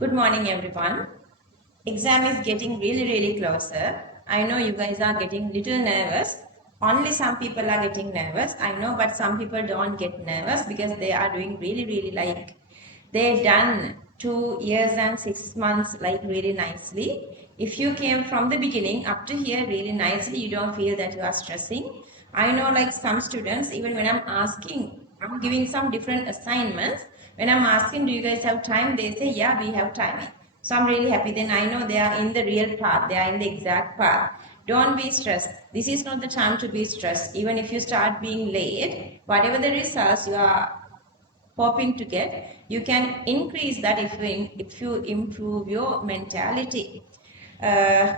Good morning, everyone. Exam is getting really closer. I know you guys are getting little nervous. Only some people are getting nervous. I know, but some people don't get nervous because they are doing really like they've done 2 years and 6 months like really nicely. If you came from the beginning up to here really nicely, you don't feel that you are stressing. I know like some students, even when I'm giving some different assignments. When I'm asking, do you guys have time? They say, yeah, we have time. So I'm really happy. Then I know they are in the real path. They are in the exact path. Don't be stressed. This is not the time to be stressed. Even if you start being late, whatever the results you are hoping to get, you can increase that if you improve your mentality. Uh,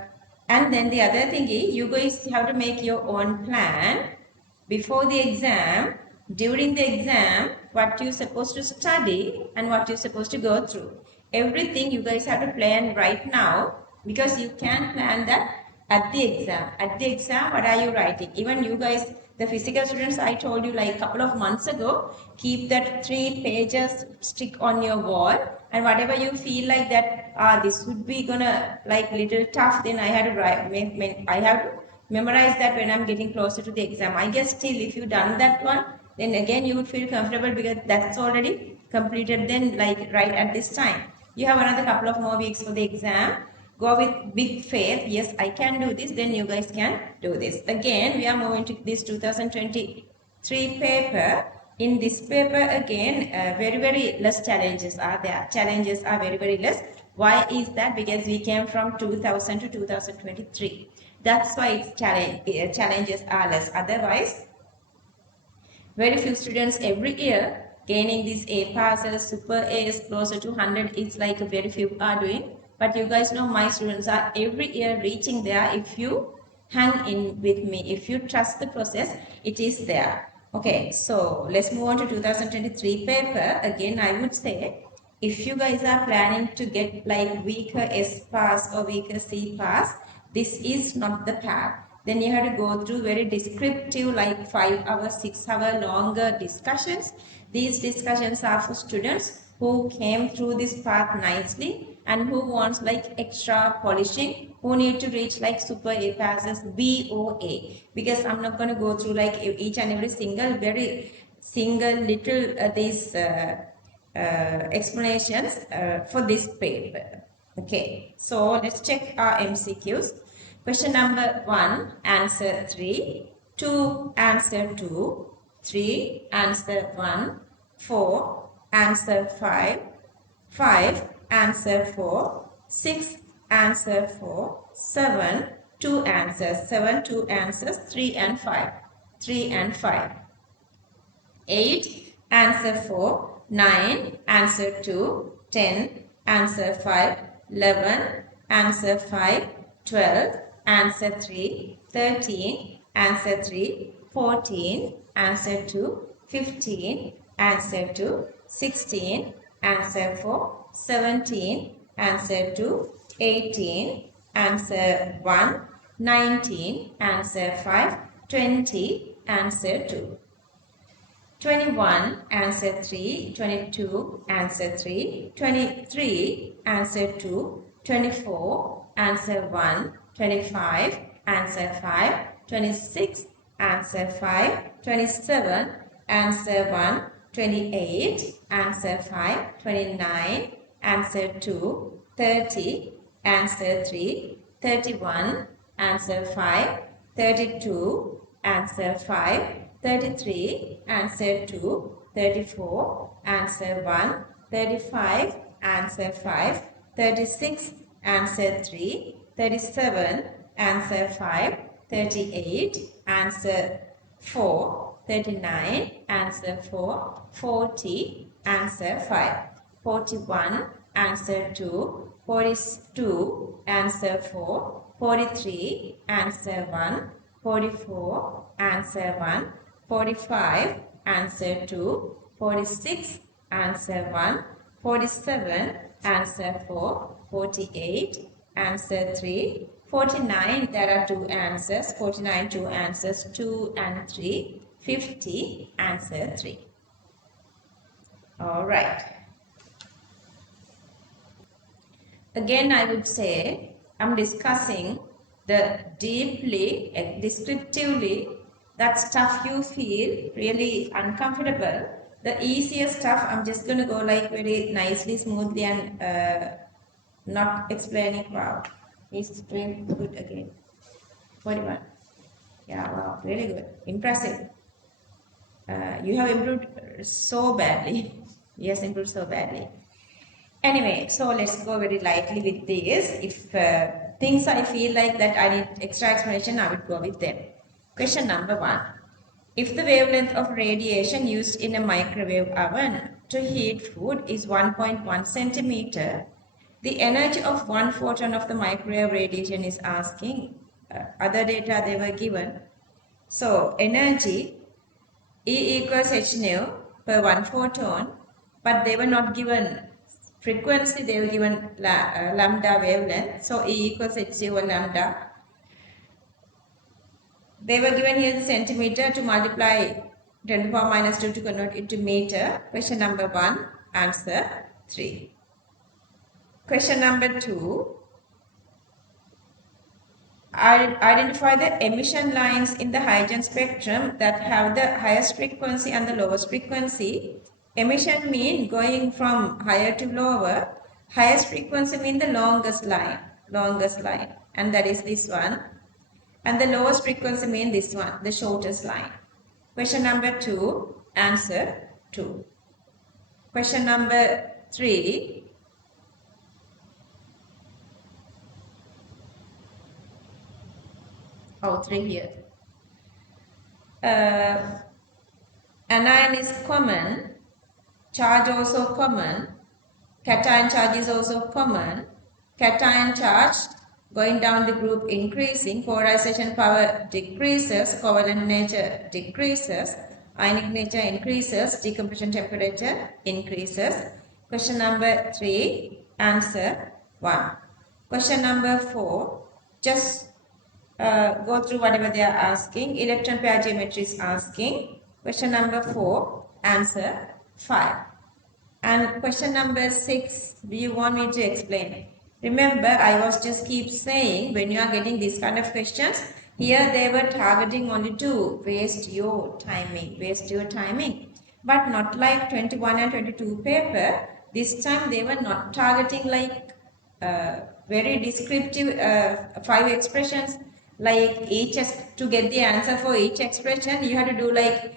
and then the other thing is, you guys have to make your own plan before the exam, during the exam, what you're supposed to study and what you're supposed to go through. Everything you guys have to plan right now because you can plan that at the exam. At the exam, what are you writing? Even you guys, the physical students, I told you like a couple of months ago, keep that 3 pages stick on your wall, and whatever you feel like that, this would be gonna like little tough, then I had to write, I have to memorize that when I'm getting closer to the exam. I guess still if you done that one, then again you would feel comfortable because that's already completed then like right at this time. You have another couple of more weeks for the exam. Go with big faith. Yes, I can do this. Then you guys can do this. Again, we are moving to this 2023 paper. In this paper again, very less challenges are there. Challenges are very less. Why is that? Because we came from 2000 to 2023. That's why it's challenges are less. Otherwise, very few students every year gaining these A passes, super A's closer to 100 is like very few are doing. But you guys know my students are every year reaching there if you hang in with me. If you trust the process, it is there. Okay, so let's move on to 2023 paper. Again, I would say if you guys are planning to get like weaker S pass or weaker C pass, this is not the path. Then you have to go through very descriptive like 5 hour, 6 hour longer discussions. These discussions are for students who came through this path nicely and who wants like extra polishing, who need to reach like super A passes, BOA. Because I'm not going to go through like each and every single little these explanations for this paper. Okay, so let's check our MCQs. Question number 1, answer 3, 2, answer 2, 3, answer 1, 4, answer 5, 5, answer 4, 6, answer 4, 7, 2 answers, 7, 2 answers, 3 and 5, 3 and 5. 8, answer 4, 9, answer 2, 10, answer 5, 11, answer 5, 12, answer 3, 13, answer 3, 14, answer 2, 15, answer 2, 16, answer 4, 17, answer 2, 18, answer 1, 19, answer 5, 20, answer 2. 21, answer 3, 22, answer 3, 23, answer 2, 24, answer 1, 25, answer 5, 26, answer 5, 27, answer 1, 28, answer 5, 29, answer 2, 30, answer 3, 31, answer 5, 32, answer 5, 33, answer 2, 34, answer 1, 35, answer 5, 36, answer 3, 37, answer 5, 38, answer 4, 39, answer 4, 40, answer 5, 41, answer 2, 42, answer 4, 43, answer 1, 44, answer 1, 45, answer 2, 46, answer 1, 47, answer 4, 48, answer 3, 49, there are 2 answers, 49, 2 answers, 2 and 3, 50, answer 3. Alright. Again, I would say I'm discussing the deeply, descriptively, that stuff you feel really uncomfortable. The easiest stuff, I'm just going to go like very nicely, smoothly, and not explaining. Wow, he's doing good again. 41. Yeah, wow, really good. Impressive. You have improved so badly. Yes, improved so badly. Anyway, so let's go very lightly with this. If things I feel like that I need extra explanation, I would go with them. Question number 1. If the wavelength of radiation used in a microwave oven to heat food is 1.1 centimeter, the energy of one photon of the microwave radiation is asking. Other data they were given. So energy E equals h nu per one photon, but they were not given frequency, they were given lambda wavelength. So E equals h over lambda. They were given here the centimeter to multiply 10 to the power minus 2 to convert it to meter. Question number 1, answer 3. Question number 2. Identify the emission lines in the hydrogen spectrum that have the highest frequency and the lowest frequency. Emission mean going from higher to lower. Highest frequency mean the longest line, and that is this one. And the lowest frequency mean this one, the shortest line. Question number 2, answer 2. Question number 3. Oh, 3 here. Anion is common, charge also common, cation charge is also common, cation charge going down the group increasing, polarization power decreases, covalent nature decreases, ionic nature increases, decompression temperature increases. Question number 3, answer 1. Question number 4, just go through whatever they are asking. Electron pair geometry is asking. Question number 4, answer 5. And question number 6, do you want me to explain? Remember, I was just keep saying when you are getting these kind of questions, here they were targeting only to waste your timing. But not like 21 and 22 paper. This time they were not targeting like very descriptive 5 expressions, like each to get the answer for each expression you have to do like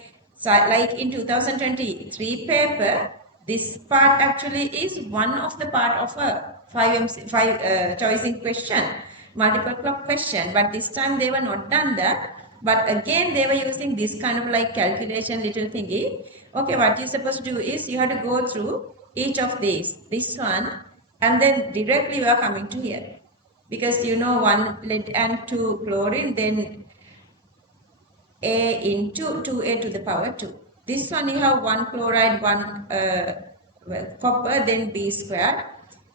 in 2023 paper. This part actually is one of the part of a 5 choosing question, multiple clock question, but this time they were not done that. But again they were using this kind of like calculation little thingy. Okay, what you're supposed to do is you have to go through each of these, this one, and then directly we are coming to here, because you know 1 lead and 2 chlorine, then A into 2A to the power 2. This one you have 1 chloride, 1 copper, then B squared,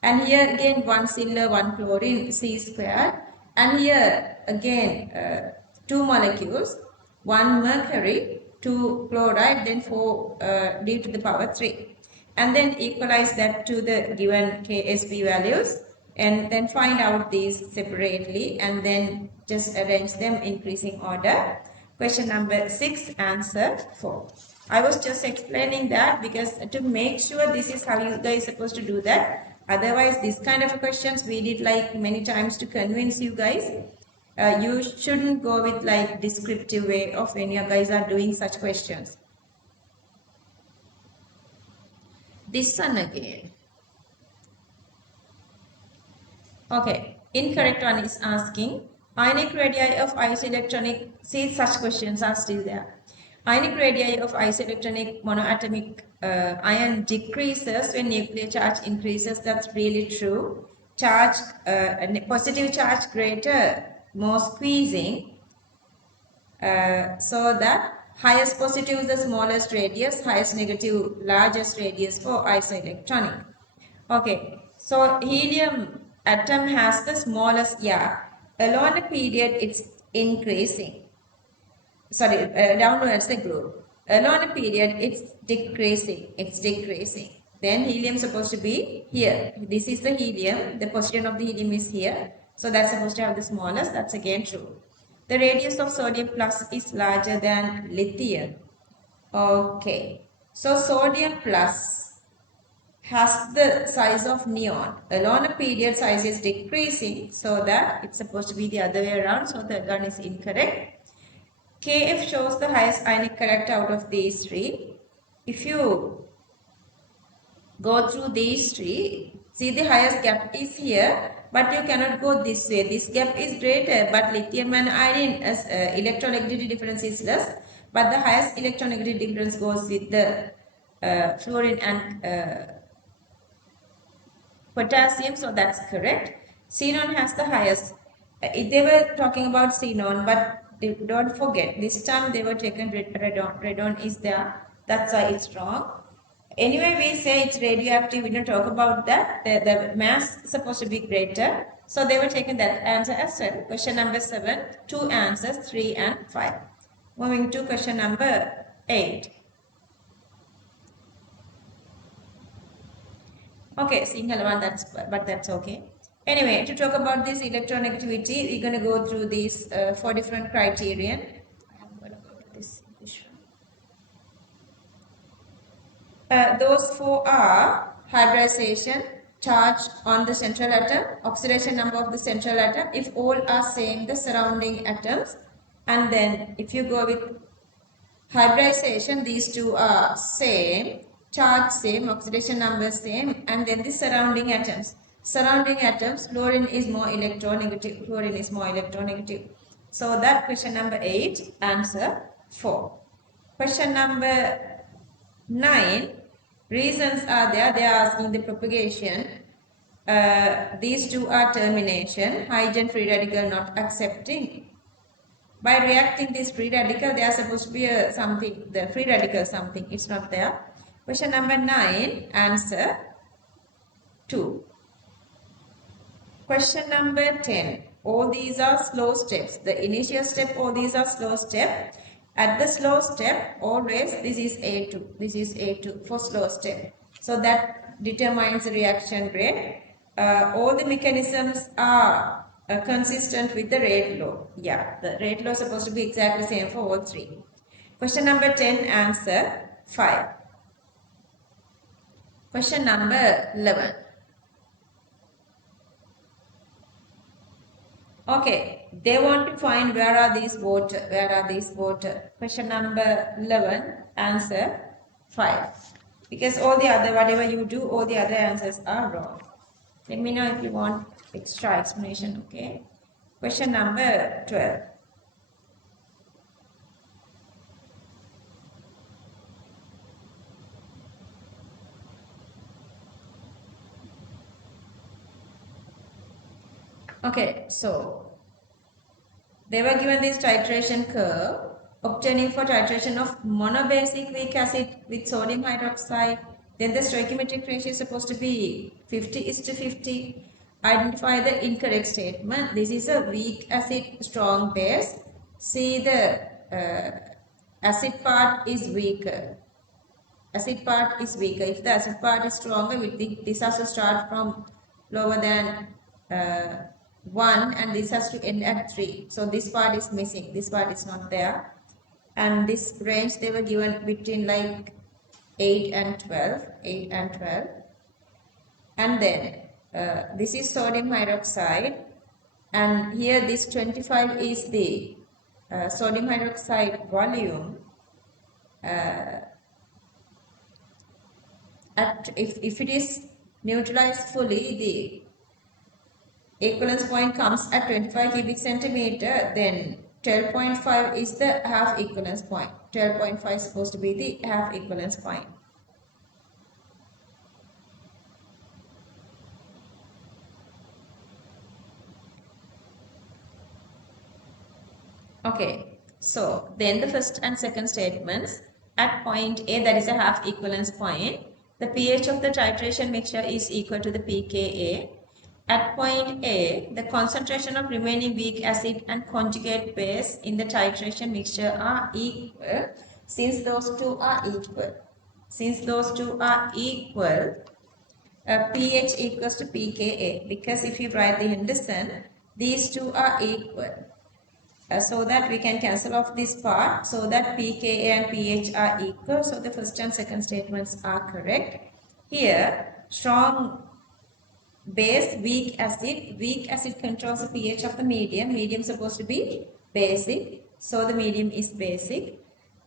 and here again 1 silver, 1 chlorine, C squared, and here again 2 molecules, 1 mercury, 2 chloride, then 4 D to the power 3. And then equalize that to the given KSB values, and then find out these separately and then just arrange them increasing order. Question number 6, answer 4. I was just explaining that because to make sure this is how you guys supposed to do that. Otherwise, this kind of questions we did like many times to convince you guys. You shouldn't go with like descriptive way of when you guys are doing such questions. This one again. Okay, incorrect one is asking ionic radii of isoelectronic. See, such questions are still there. Ionic radii of isoelectronic monoatomic ion decreases when nuclear charge increases. That's really true. Charge, positive charge greater, more squeezing. So that highest positive is the smallest radius, highest negative largest radius for isoelectronic. Okay, so helium atom has the smallest, along a period it's increasing. Sorry, downwards the group. Along a period it's decreasing. then helium is supposed to be here. This is the helium. The position of the helium is here. So that's supposed to have the smallest. That's again true. The radius of sodium plus is larger than lithium. Okay. So sodium plus has the size of neon. Along a period size is decreasing, so that it's supposed to be the other way around. So the one is incorrect. Kf shows the highest ionic character out of these three. If you go through these three, see the highest gap is here, but you cannot go this way. This gap is greater, but lithium and iron as electronegativity difference is less, but the highest electronegativity difference goes with the fluorine and potassium, so that's correct. Xenon has the highest. They were talking about xenon, but don't forget, this time they were taken radon. Radon is there, that's why it's wrong. Anyway, we say it's radioactive, we don't talk about that. The mass is supposed to be greater. So they were taking that answer as well. Question number 7, 2 answers, 3 and 5. Moving to question number 8. Okay, Sinhala one, but that's okay. Anyway, to talk about this electronegativity, we're going to go through these 4 different criterion. I'm going to go to this English one. Those 4 are hybridization, charge on the central atom, oxidation number of the central atom, if all are same, the surrounding atoms, and then if you go with hybridization, these two are same, charge same, oxidation number same, and then the surrounding atoms. Surrounding atoms, fluorine is more electronegative, fluorine is more electronegative. So that question number 8, answer 4. Question number 9, reasons are there, they are asking the propagation. These two are termination, hydrogen free radical not accepting. By reacting this free radical, there are supposed to be something, the free radical something, it's not there. Question number 9, answer 2. Question number 10, all these are slow steps. The initial step, all these are slow step. At the slow step, always this is A2 for slow step. So that determines the reaction rate. All the mechanisms are consistent with the rate law. Yeah, the rate law is supposed to be exactly same for all 3. Question number 10, answer 5. Question number 11. Okay, they want to find where are these water. Question number 11, answer 5. Because all the other, whatever you do, all the other answers are wrong. Let me know if you want extra explanation, okay? Question number 12. Okay, so they were given this titration curve, obtaining for titration of monobasic weak acid with sodium hydroxide. Then the stoichiometric ratio is supposed to be 50:50. Identify the incorrect statement. This is a weak acid, strong base. See the acid part is weaker. Acid part is weaker. If the acid part is stronger, we think this has to start from lower than 1 and this has to end at 3. So this part is missing. This part is not there. And this range they were given between like 8 and 12. 8 and 12. And then this is sodium hydroxide. And here this 25 is the sodium hydroxide volume. If it is neutralized fully, the equivalence point comes at 25 cubic centimeter, then 12.5 is the half equivalence point. 12.5 is supposed to be the half equivalence point. Okay, so then the first and second statements, at point A, that is a half equivalence point, the pH of the titration mixture is equal to the pKa. At point A, the concentration of remaining weak acid and conjugate base in the titration mixture are equal, since those two are equal. Since those two are equal, pH equals to pKa, because if you write the Henderson, these two are equal. So that we can cancel off this part, so that pKa and pH are equal. So the first and second statements are correct. Here, strong base, weak acid controls the pH of the medium. Medium is supposed to be basic, so the medium is basic.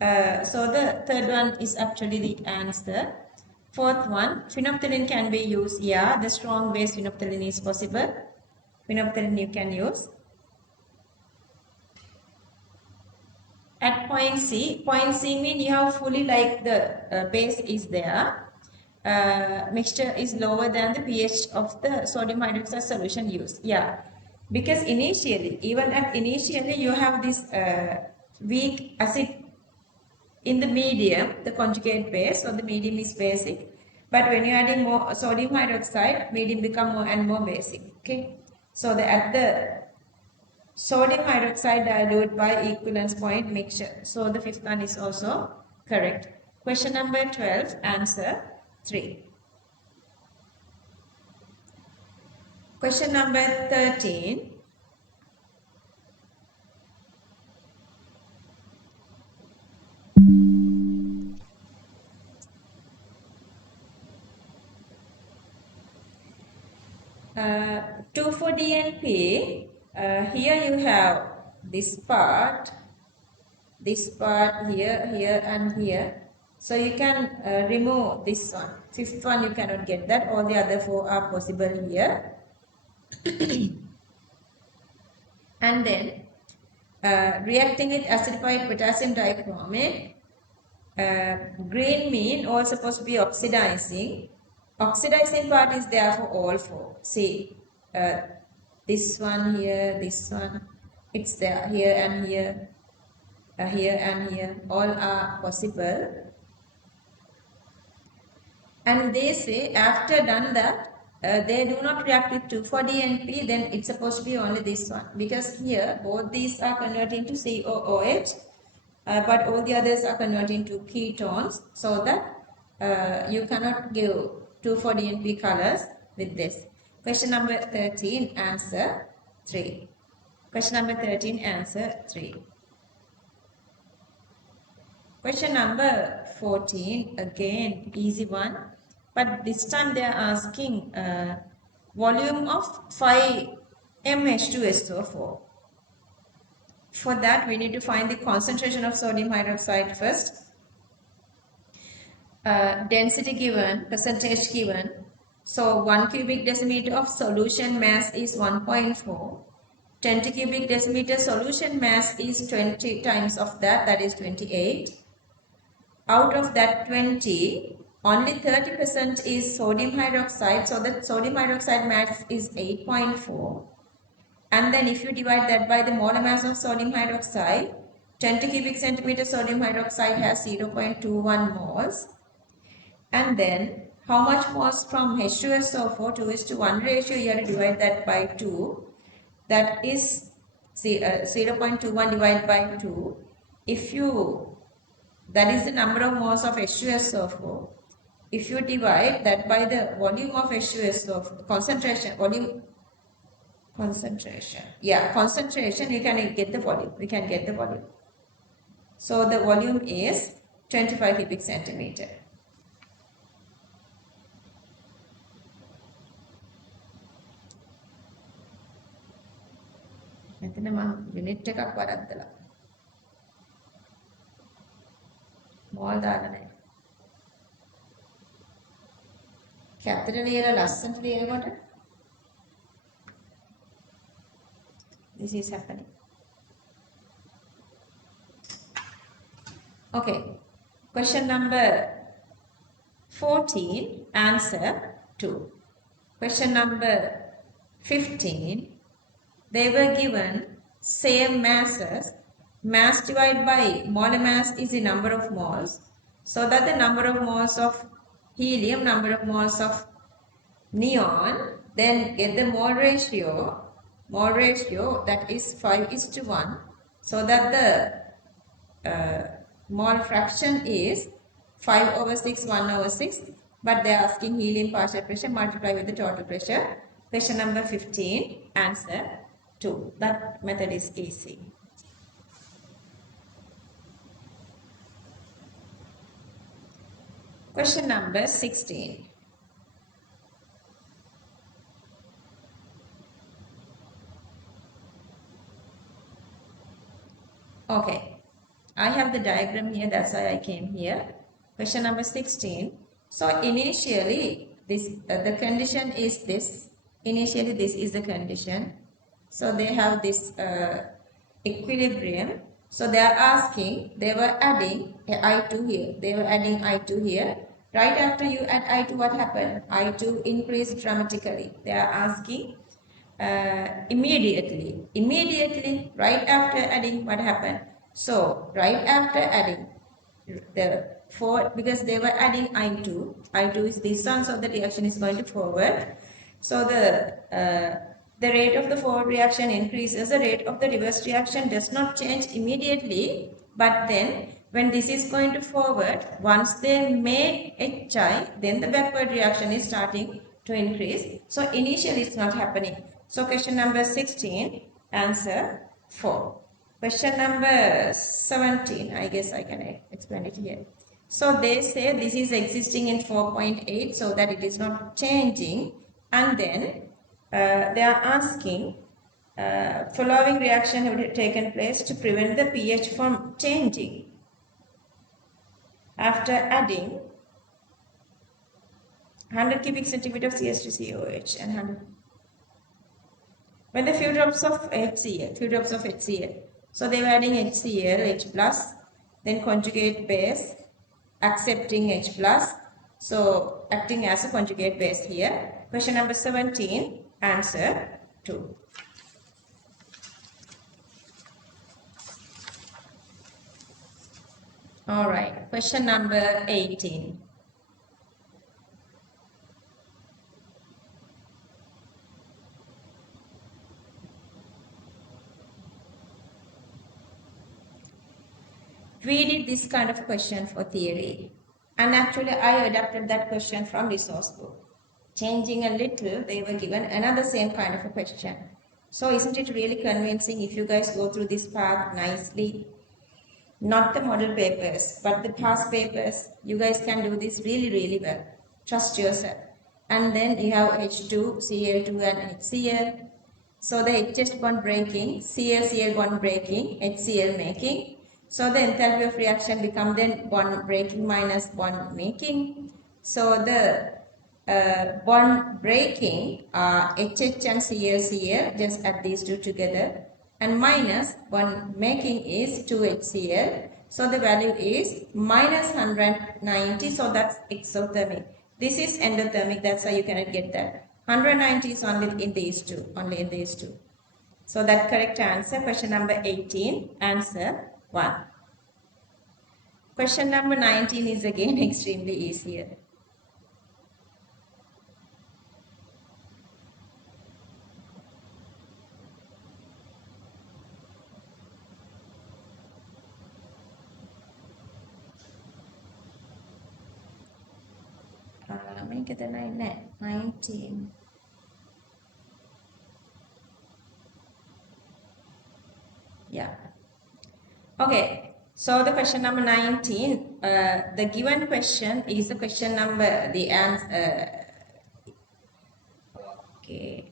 So the third one is actually the answer. Fourth one, phenolphthalein can be used. Yeah, the strong base phenolphthalein is possible. Phenolphthalein you can use. At point C means you have fully, like, the base is there. Mixture is lower than the pH of the sodium hydroxide solution used. Yeah, because initially you have this weak acid in the medium, the conjugate base, so the medium is basic. But when you are adding more sodium hydroxide, medium become more and more basic. Okay, so at the sodium hydroxide dilute by equivalence point mixture. So the fifth one is also correct. Question number 12, answer 3. Question number 13. Two for DNP. Here you have this part here and here. So you can remove this one. Fifth one you cannot get that. All the other four are possible here. And then reacting with acidified potassium dichromate. Green mean all supposed to be oxidizing. Oxidizing part is there for all four. See, this one here, this one, it's there here and here, here and here. All are possible. And they say after done that, they do not react with 2,4-DNP, then it's supposed to be only this one. Because here, both these are converting to COOH, but all the others are converting to ketones, so that you cannot give 2,4-DNP colors with this. Question number 13, answer 3. Question number 13, answer 3. Question number 14, again easy one, but this time they are asking volume of 5mH2SO4. For that we need to find the concentration of sodium hydroxide first. Density given, percentage given. So 1 cubic decimeter of solution mass is 1.4. 20 cubic decimeter solution mass is 20 times of that, that is 28. Out of that 20, only 30% is sodium hydroxide, so that sodium hydroxide mass is 8.4. And then if you divide that by the molar mass of sodium hydroxide, 20 cubic centimeter sodium hydroxide has 0.21 moles. And then how much moles from H2SO4, 2:1 ratio, you have to divide that by 2. That is 0.21 divided by 2. That is the number of moles of H2SO4. If you divide that by the volume of H2SO4, concentration, you can get the volume. We can get the volume. So the volume is 25 cubic centimeter. මෙතන මම unit එකක් වරද්දලා මෝල් දාලා නැහැ. Capital ලියලා ලස්සනට ලියනකොට this is happening. Okay, question number 14, answer 2. Question number 15, they were given same masses. Mass divided by molar mass is the number of moles. So that the number of moles of helium, number of moles of neon, then get the mole ratio. Mole ratio, that is 5:1. So that the mole fraction is 5 over 6, 1 over 6. But they are asking helium partial pressure multiplied with the total pressure. Question number 15, answer 2. That method is easy. Question number 16. Okay, I have the diagram here, that's why I came here. Question number 16. So initially, the condition is this. Initially, this is the condition. So they have this equilibrium. So they are asking, they were adding I2 here. They were adding I2 here. Right after you add I2, what happened? I2 increased dramatically. They are asking immediately right after adding, what happened? So right after adding the 4, because they were adding I2 is this one, so the reaction is going to forward. So the rate of the forward reaction increases, the rate of the reverse reaction does not change immediately, but then when this is going to forward, once they made HI, then the backward reaction is starting to increase. So initially it's not happening. So question number 16, answer 4. Question number 17, I guess I can explain it here. So they say this is existing in 4.8, so that it is not changing, and then they are asking following reaction have taken place to prevent the pH from changing after adding 100 cubic centimeter of CS2COH and 100. When the few drops of HCl, so they were adding HCl, H plus, then conjugate base, accepting H plus, so acting as a conjugate base here. Question number 17, answer 2. Alright, question number 18. We did this kind of question for theory, and actually I adapted that question from resource book. Changing a little, they were given another same kind of a question. So isn't it really convincing if you guys go through this path nicely? Not the model papers, but the past papers, you guys can do this really well. Trust yourself. And then you have H2, Cl2 and HCl. So the HS bond breaking, Cl bond breaking, HCl making. So the enthalpy of reaction become then bond breaking minus bond making. So the bond breaking are HH and Cl, just add these two together, and minus bond making is 2HCl. So the value is minus 190, so that's exothermic. This is endothermic, that's why you cannot get that. 190 is only in these two, So that correct answer, question number 18, answer 1. Question number 19 is again extremely easier. Make it 19. Yeah. Okay. So the question number 19, the given question is the question number, the answer. Okay.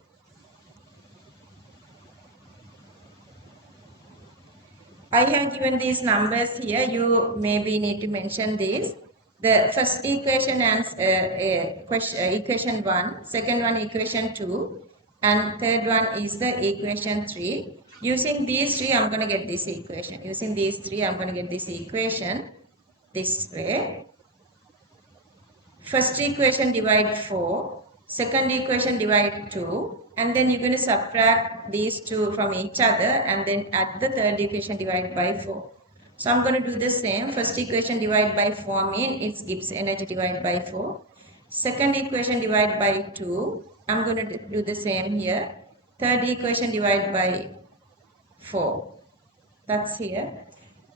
I have given these numbers here. You maybe need to mention these. The first equation equation 1, second one equation 2, and third one is the equation 3. Using these three, I'm going to get this equation. Using these three, I'm going to get this equation this way. First equation divide 4, second equation divide 2, and then you're going to subtract these two from each other and then add the third equation divide by 4. So I'm going to do the same. First equation divide by 4 means it gives energy divide by 4. Second equation divide by 2. I'm going to do the same here. Third equation divide by 4. That's here.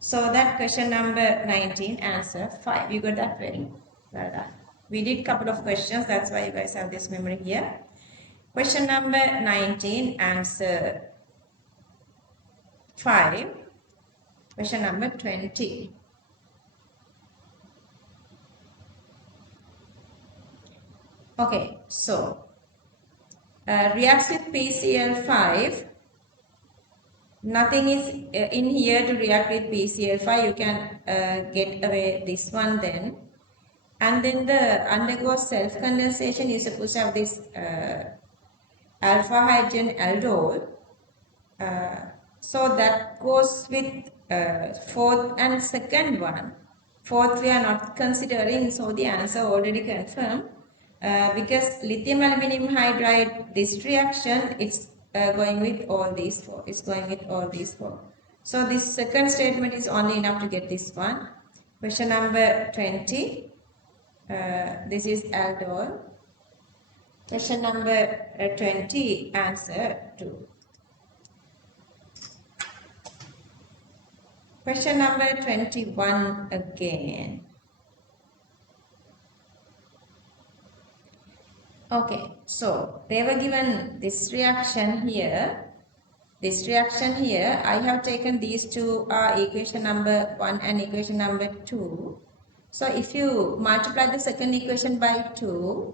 So that question number 19, answer 5. You got that very well done. We did couple of questions, that's why you guys have this memory here. Question number 19, answer 5. Question number 20. Okay, so reacts with PCl5. Nothing is in here to react with PCl5. You can get away this one then. And then the undergoes self-condensation. You're supposed to have this alpha hydrogen aldol. So that goes with fourth and second one. Fourth we are not considering, so the answer already confirmed. Because lithium aluminum hydride, this reaction, it's going with all these four. It's going with all these four. So this second statement is only enough to get this one. Question number 20. This is aldol. Question number 20, answer 2. Question number 21 again. Okay, so they were given this reaction here. This reaction here, I have taken these two are equation number 1 and equation number 2. So if you multiply the second equation by 2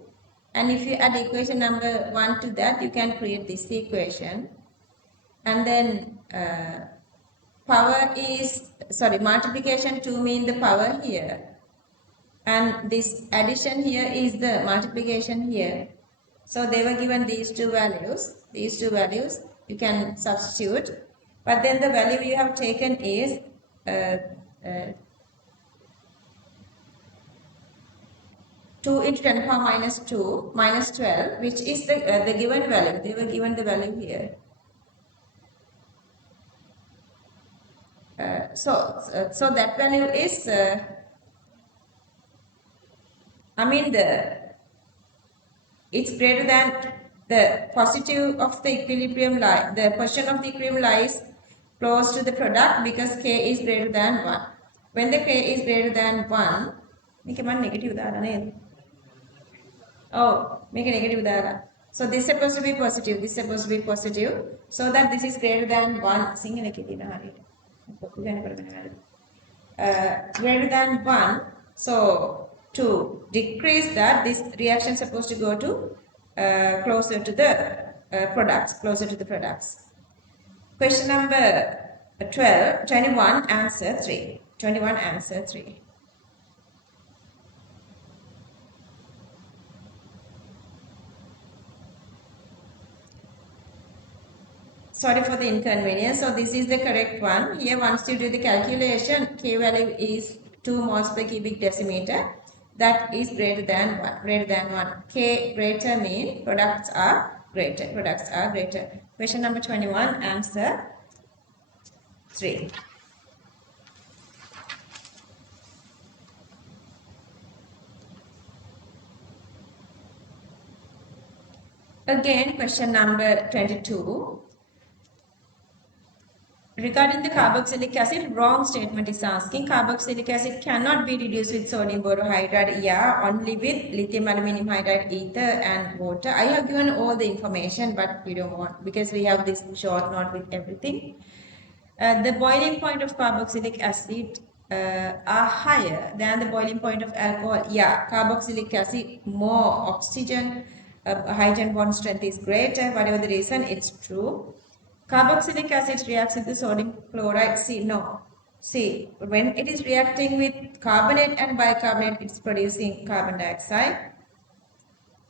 and if you add equation number 1 to that, you can create this equation. And then power is, sorry, multiplication 2 mean the power here. And this addition here is the multiplication here. So they were given these two values. These two values you can substitute. But then the value you have taken is 2 into 10 power minus 2 minus 12, which is the given value. They were given the value here. So that value is, it's greater than the positive of the equilibrium lie. The position of the equilibrium lies close to the product because K is greater than 1. When the K is greater than 1, make a negative that. Oh, make a negative that. So this is supposed to be positive, this is supposed to be positive. So that this is greater than 1. Greater than 1. So to decrease that, this reaction is supposed to go to closer to the products. Question number 21, answer 3. 21, answer 3. Sorry for the inconvenience. So this is the correct one. Here once you do the calculation, K value is 2 moles per cubic decimeter. That is greater than 1. K greater mean products are greater. Question number 21, answer 3. Again, question number 22. Regarding the carboxylic acid, wrong statement is asking. Carboxylic acid cannot be reduced with sodium borohydride. Yeah, only with lithium aluminum hydride, ether and water. I have given all the information, but we don't want, because we have this short note with everything. The boiling point of carboxylic acid are higher than the boiling point of alcohol. Yeah, carboxylic acid, more oxygen, hydrogen bond strength is greater. Whatever the reason, it's true. Carboxylic acid reacts with the sodium chloride. See, when it is reacting with carbonate and bicarbonate, it's producing carbon dioxide.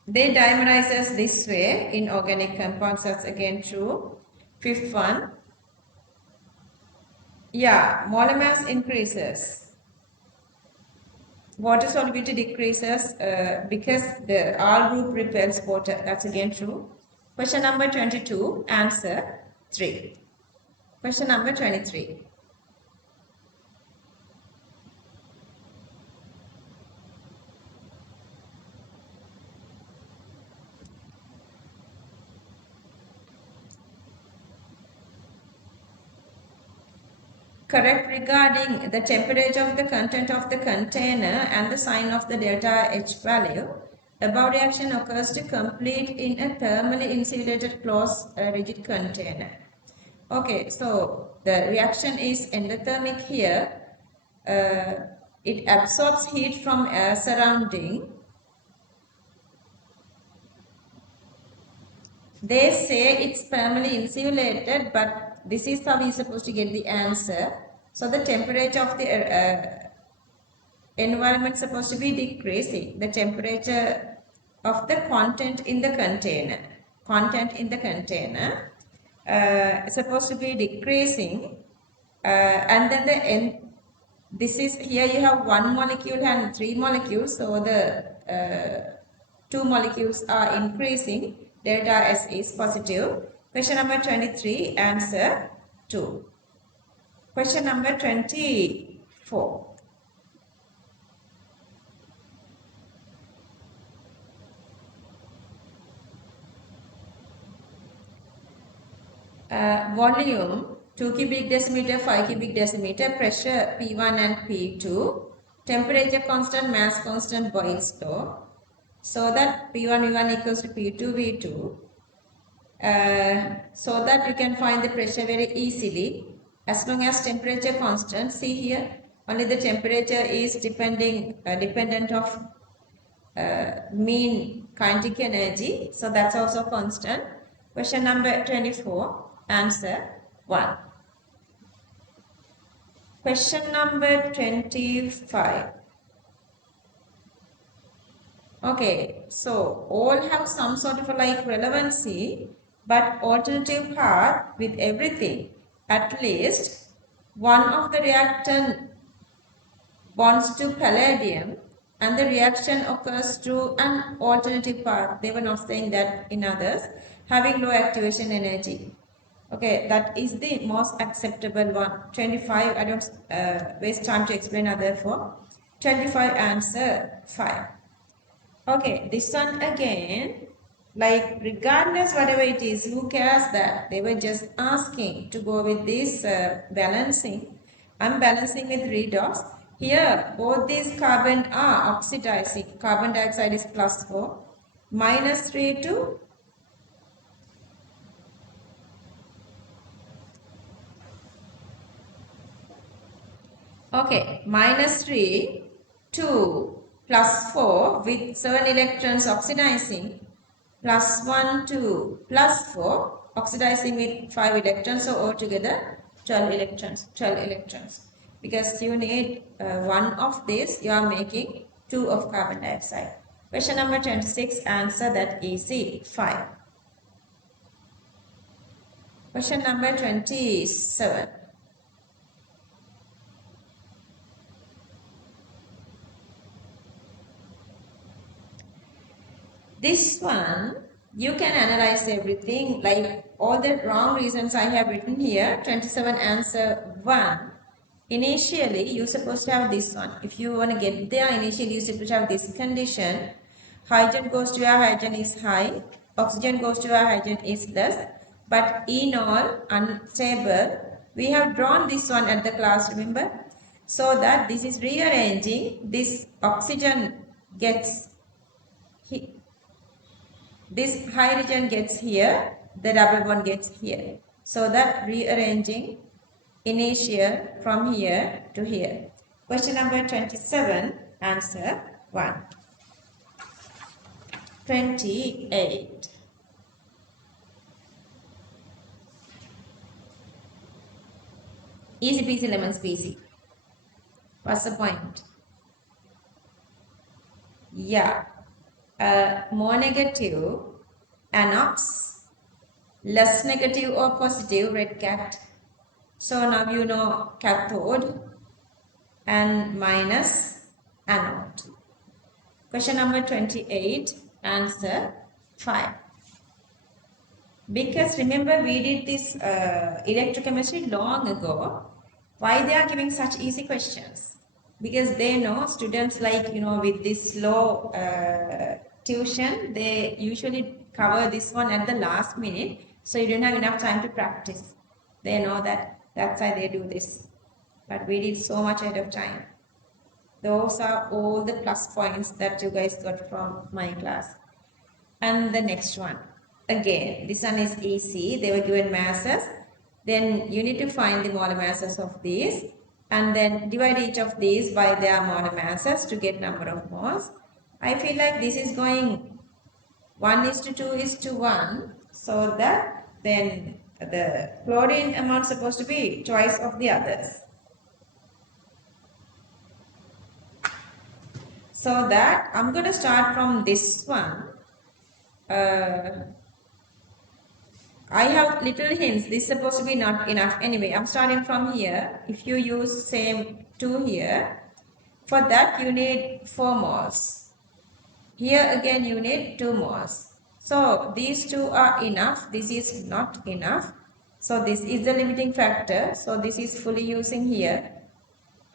They dimerizes this way in organic compounds. That's again true. Fifth one. Yeah, molar mass increases. Water solubility decreases because the R group repels water. That's again true. Question number 22, answer 3. Question number 23. correct regarding the temperature of the content of the container and the sign of the delta H value. Above reaction occurs to complete in a thermally insulated closed rigid container. Okay, so the reaction is endothermic here. It absorbs heat from air surrounding. They say it's thermally insulated, but this is how we're supposed to get the answer. So the temperature of the environment is supposed to be decreasing. The temperature of the content in the container. Content in the container is supposed to be decreasing. And then this is here you have one molecule and three molecules. So the two molecules are increasing. Delta S is positive. Question number 23, answer 2. Question number 24. Volume 2 cubic decimeter, 5 cubic decimeter, pressure P1 and P2, temperature constant, mass constant, Boyle's law. So that P1 V1 equals to P2 V2. So that you can find the pressure very easily as long as temperature constant. See here, only the temperature is dependent of mean kinetic energy. So that's also constant. Question number 24, answer 1. Question number 25. Okay, so all have some sort of like relevancy, but alternative path with everything. At least one of the reactant bonds to palladium and the reaction occurs through an alternative path. They were not saying that in others, having low activation energy. Okay, that is the most acceptable one. 25, I don't waste time to explain other four. 25, answer 5. Okay, this one again, like regardless whatever it is, who cares that? They were just asking to go with this balancing. I'm balancing with redox. Here, both these carbon are oxidizing. Carbon dioxide is +4, -3 to okay, -3 to +4 with 7 electrons oxidizing, +1 to +4 oxidizing with 5 electrons, so altogether 12 electrons. Because you need one of this, you are making 2 of carbon dioxide. Question number 26, answer that easy, 5. Question number 27. This one, you can analyze everything, like all the wrong reasons I have written here. 27, answer 1. Initially, you're supposed to have this one. If you want to get there, initially you're supposed to have this condition. Hydrogen goes to where hydrogen is high. Oxygen goes to where hydrogen is less. But enol, unstable. We have drawn this one at the class, remember? So that this is rearranging. This oxygen gets this hydrogen gets here, the double bond gets here. So that rearranging initial from here to here. Question number 27, answer 1. 28. Easy peasy lemon squeezy. What's the point? Yeah. More negative, anox, less negative or positive, red cat. So now you know cathode and minus anode. Question number 28, answer 5. Because remember we did this electrochemistry long ago. Why they are giving such easy questions? Because they know students like, with this slow tuition, they usually cover this one at the last minute. So you don't have enough time to practice. They know that. That's why they do this. but we did so much ahead of time. Those are all the plus points that you guys got from my class. And the next one, again, this one is easy. They were given masses. Then you need to find the molar masses of these and then divide each of these by their molar masses to get number of moles. I feel like this is going 1:2:1, so that then the chlorine amount is supposed to be twice of the others. So that I'm going to start from this one. I have little hints. This is supposed to be not enough. Anyway, I'm starting from here. If you use same 2 here, for that you need 4 moles. Here again you need 2 moles. So these 2 are enough. This is not enough. So this is the limiting factor. So this is fully using here.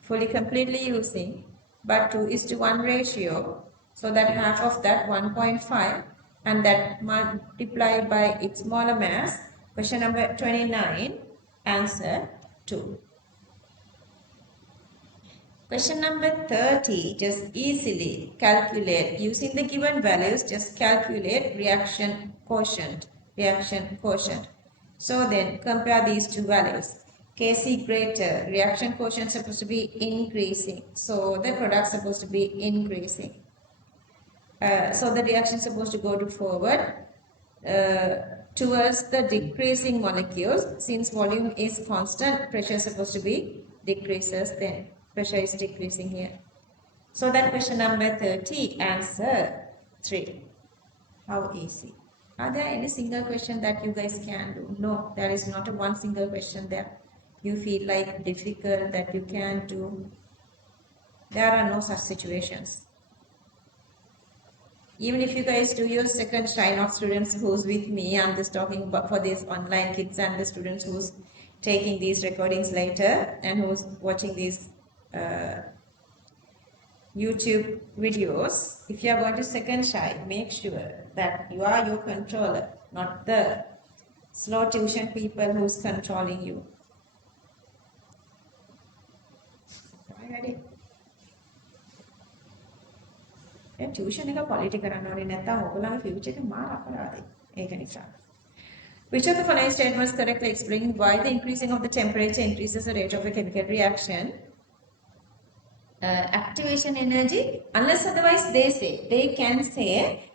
Fully completely using. But 2:1 ratio. So that half of that 1.5. And that multiplied by its molar mass. Question number 29, answer 2. Question number 30, just easily calculate using the given values, just calculate reaction quotient. So then compare these two values. Kc greater, reaction quotient supposed to be increasing. So the product supposed to be increasing. So the reaction is supposed to go to forward towards the decreasing molecules. Since volume is constant, pressure is supposed to be decreases, then pressure is decreasing here. So that question number 30, answer 3. How easy. Are there any single question that you guys can do? No, there is not a one single question there. You feel like difficult that you can do. There are no such situations. Even if you guys do your second try, not students who's with me, I'm just talking about for these online kids and the students who's taking these recordings later and who's watching these YouTube videos. If you are going to second try, make sure that you are your controller, not the slow tuition people who's controlling you. Are you ready? Tuition එක quality කරන්න ඕනේ නැත්නම් ඔයගොල්ලන්ගේ future එක මාර අපරාධයි. ඒක නිසා. Which of the following statements correctly explain why the increasing of the temperature increases the rate of a chemical reaction? Activation energy, unless otherwise they can say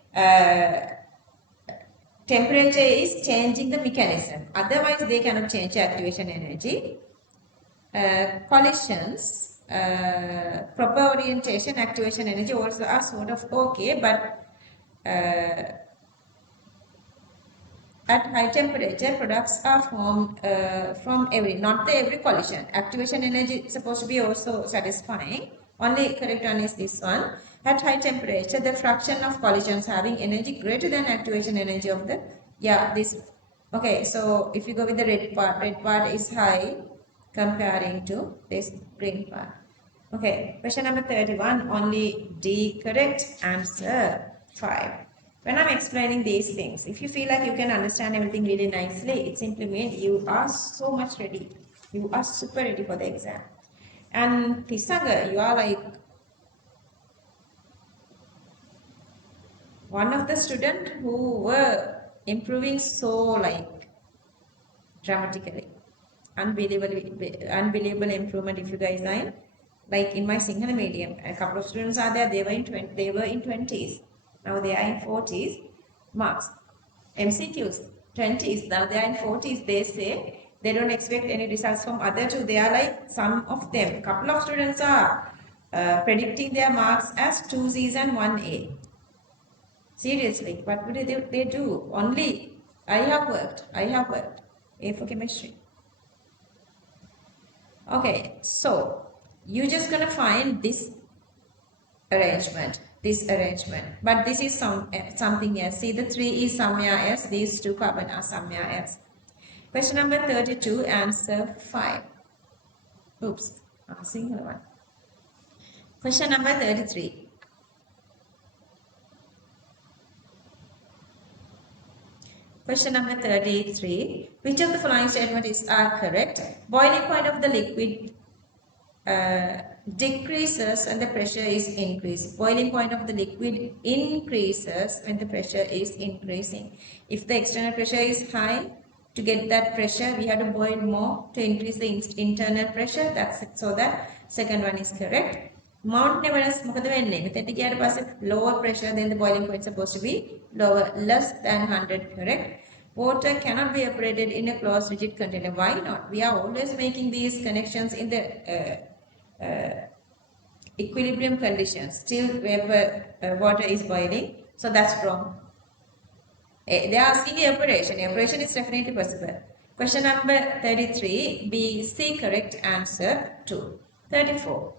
temperature is changing the mechanism. Otherwise they cannot change activation energy. Collisions, proper orientation, activation energy also are sort of okay, but at high temperature products are formed from not every collision. Activation energy is supposed to be also satisfying. Only correct one is this one. At high temperature, the fraction of collisions having energy greater than activation energy of the, this. Okay, so if you go with the red part is high comparing to this green part. Okay, question number 31, only D correct, answer 5. When I'm explaining these things, if you feel like you can understand everything really nicely, it simply means you are so much ready. You are super ready for the exam. And Pisanga, you are like one of the students who were improving so like dramatically. Unbelievable improvement if you guys are in, like in my Sinhala medium. A couple of students are there, they were in 20s. Now they are in 40s marks. MCQs 20s, now they are in 40s. They say they don't expect any results from other two. They are like some of them. Couple of students are predicting their marks as 2C's and 1A. Seriously, what would they do? Only I have worked. A for chemistry. Okay, so you're just gonna find this arrangement. But this is something else. See, the 3 is somewhere else. These 2 carbon are somewhere else. Question number 32, answer 5. Oops, single one. Question number 33. Question number 33. Which of the following statements are correct? Boiling point of the liquid decreases when the pressure is increased. Boiling point of the liquid increases when the pressure is increasing. If the external pressure is high, to get that pressure, we have to boil more to increase the internal pressure. That's it. So that second one is correct. Mount Everest, lower pressure, then the boiling point is supposed to be lower, less than 100, correct? Water cannot be evaporated in a closed rigid container. Why not? We are always making these connections in the equilibrium conditions. Still water is boiling, so that's wrong. They are asking evaporation. Evaporation is definitely possible. Question number 33, B, C, correct answer 2. 34.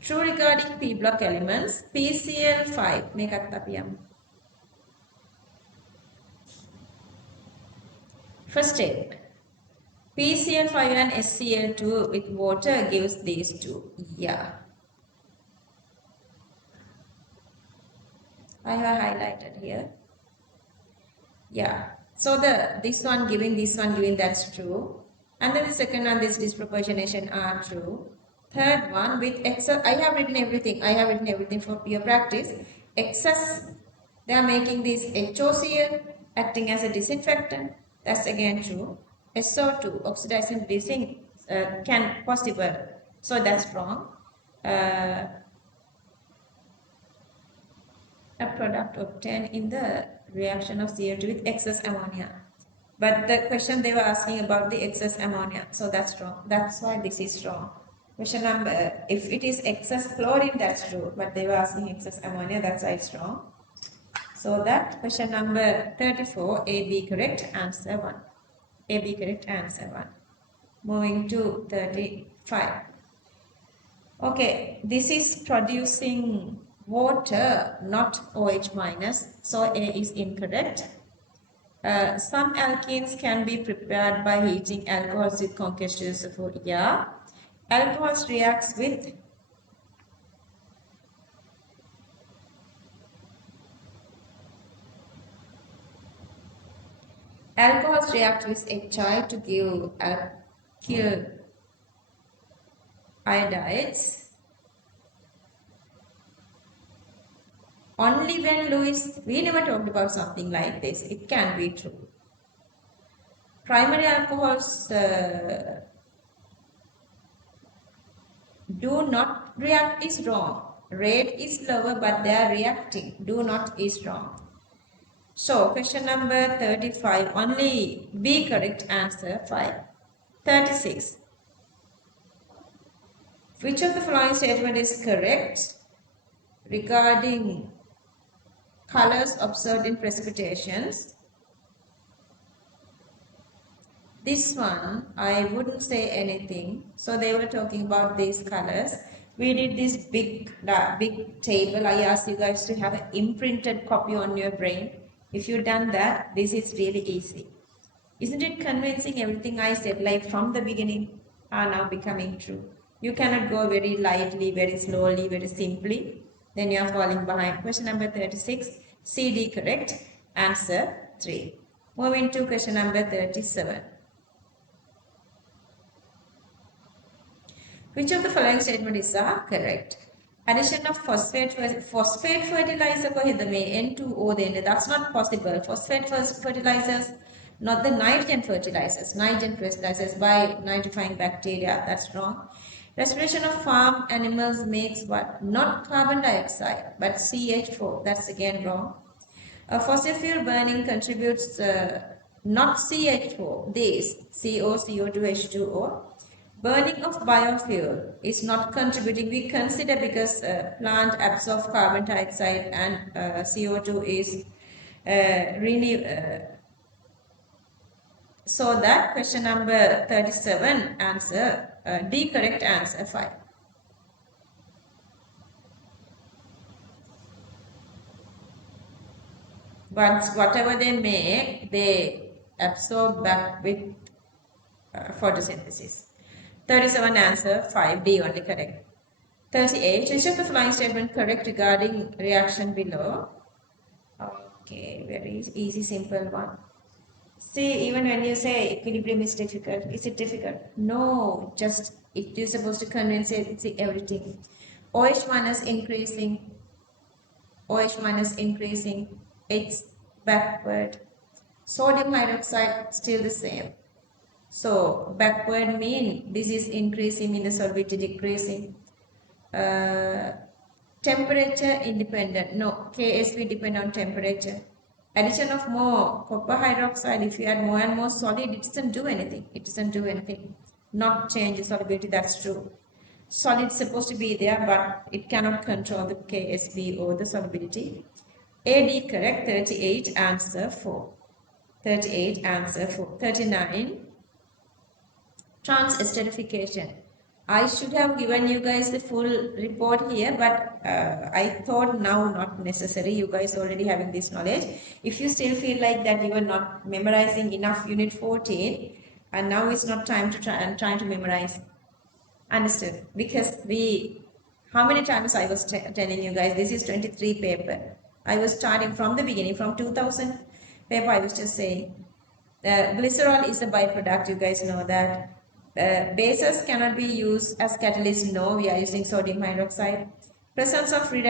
True regarding P block elements, PCl5 මේකත් අපි යමු. First step. PCl5 and SCl2 with water gives these two. Yeah. I have highlighted here. Yeah. So this one giving, that's true. And then the second one, this disproportionation are true. Third one with excess, I have written everything for your practice. Excess, they are making this HOCl acting as a disinfectant. That's again true. SO2, oxidizing reducing, can possible. So that's wrong. A product obtained in the reaction of CO2 with excess ammonia. But the question they were asking about the excess ammonia. So that's wrong. That's why this is wrong. Question number, if it is excess chlorine, that's true. But they were asking excess ammonia, that's why it's wrong. So that question number 34, A, B correct, answer 1. A, B correct, answer 1. Moving to 35. Okay, this is producing water, not OH minus, so A is incorrect. Some alkenes can be prepared by heating alcohols with concatenated sulfur. Yeah, alcohols reacts with HI to give alkyl iodides. Only when Lewis, we never talked about something like this. It can be true. Primary alcohols do not react is wrong. Rate is lower, but they are reacting. Do not is wrong. So, question number 35, only B correct answer 5. 36. Which of the following statement is correct regarding colors observed in precipitations? This one, I wouldn't say anything. So they were talking about these colors. We did this big table. I asked you guys to have an imprinted copy on your brain. If you've done that, this is really easy. Isn't it convincing? Everything I said, like from the beginning, are now becoming true. You cannot go very lightly, very slowly, very simply. Then you are falling behind. Question number 36, CD correct. Answer 3. Moving to question number 37. Which of the following statement is correct? Addition of phosphate fertilizer N2O, that's not possible. Phosphate fertilizers, not the nitrogen fertilizers. Nitrogen fertilizers by nitrifying bacteria, that's wrong. Respiration of farm animals makes what? Not carbon dioxide, but CH4, that's again wrong. Fossil fuel burning contributes not CH4, this CO, CO2, H2O. Burning of biofuel is not contributing. We consider because plant absorbs carbon dioxide and CO2 is so that question number 37 answer D correct answer 5. But whatever they make, they absorb back with photosynthesis. 37 answer 5, D only correct. 38, which of the following statement correct regarding reaction below? Okay, very easy, simple one. See, even when you say equilibrium is difficult, is it difficult? No, just it is supposed to convince everything. OH minus increasing, OH minus increasing, it's backward. Sodium hydroxide still the same. So backward mean this is increasing, mean the solubility decreasing. Temperature independent, no, KSV depend on temperature. Addition of more copper hydroxide, if you add more and more solid, it doesn't do anything. It doesn't do anything. Not change the solubility, that's true. Solid is supposed to be there, but it cannot control the KSV or the solubility. AD correct, 38, answer 4. 38, answer 4. 39, trans-esterification. I should have given you guys the full report here, but I thought now not necessary. You guys already having this knowledge. If you still feel like that you are not memorizing enough unit 14, and now it's not time to trying to memorize. Understood? Because how many times I was telling you guys, this is 23 paper. I was starting from the beginning, from 2000 paper, I was just saying. Glycerol is a byproduct, you guys know that. Bases cannot be used as catalyst, no, we are using sodium hydroxide. Presence of free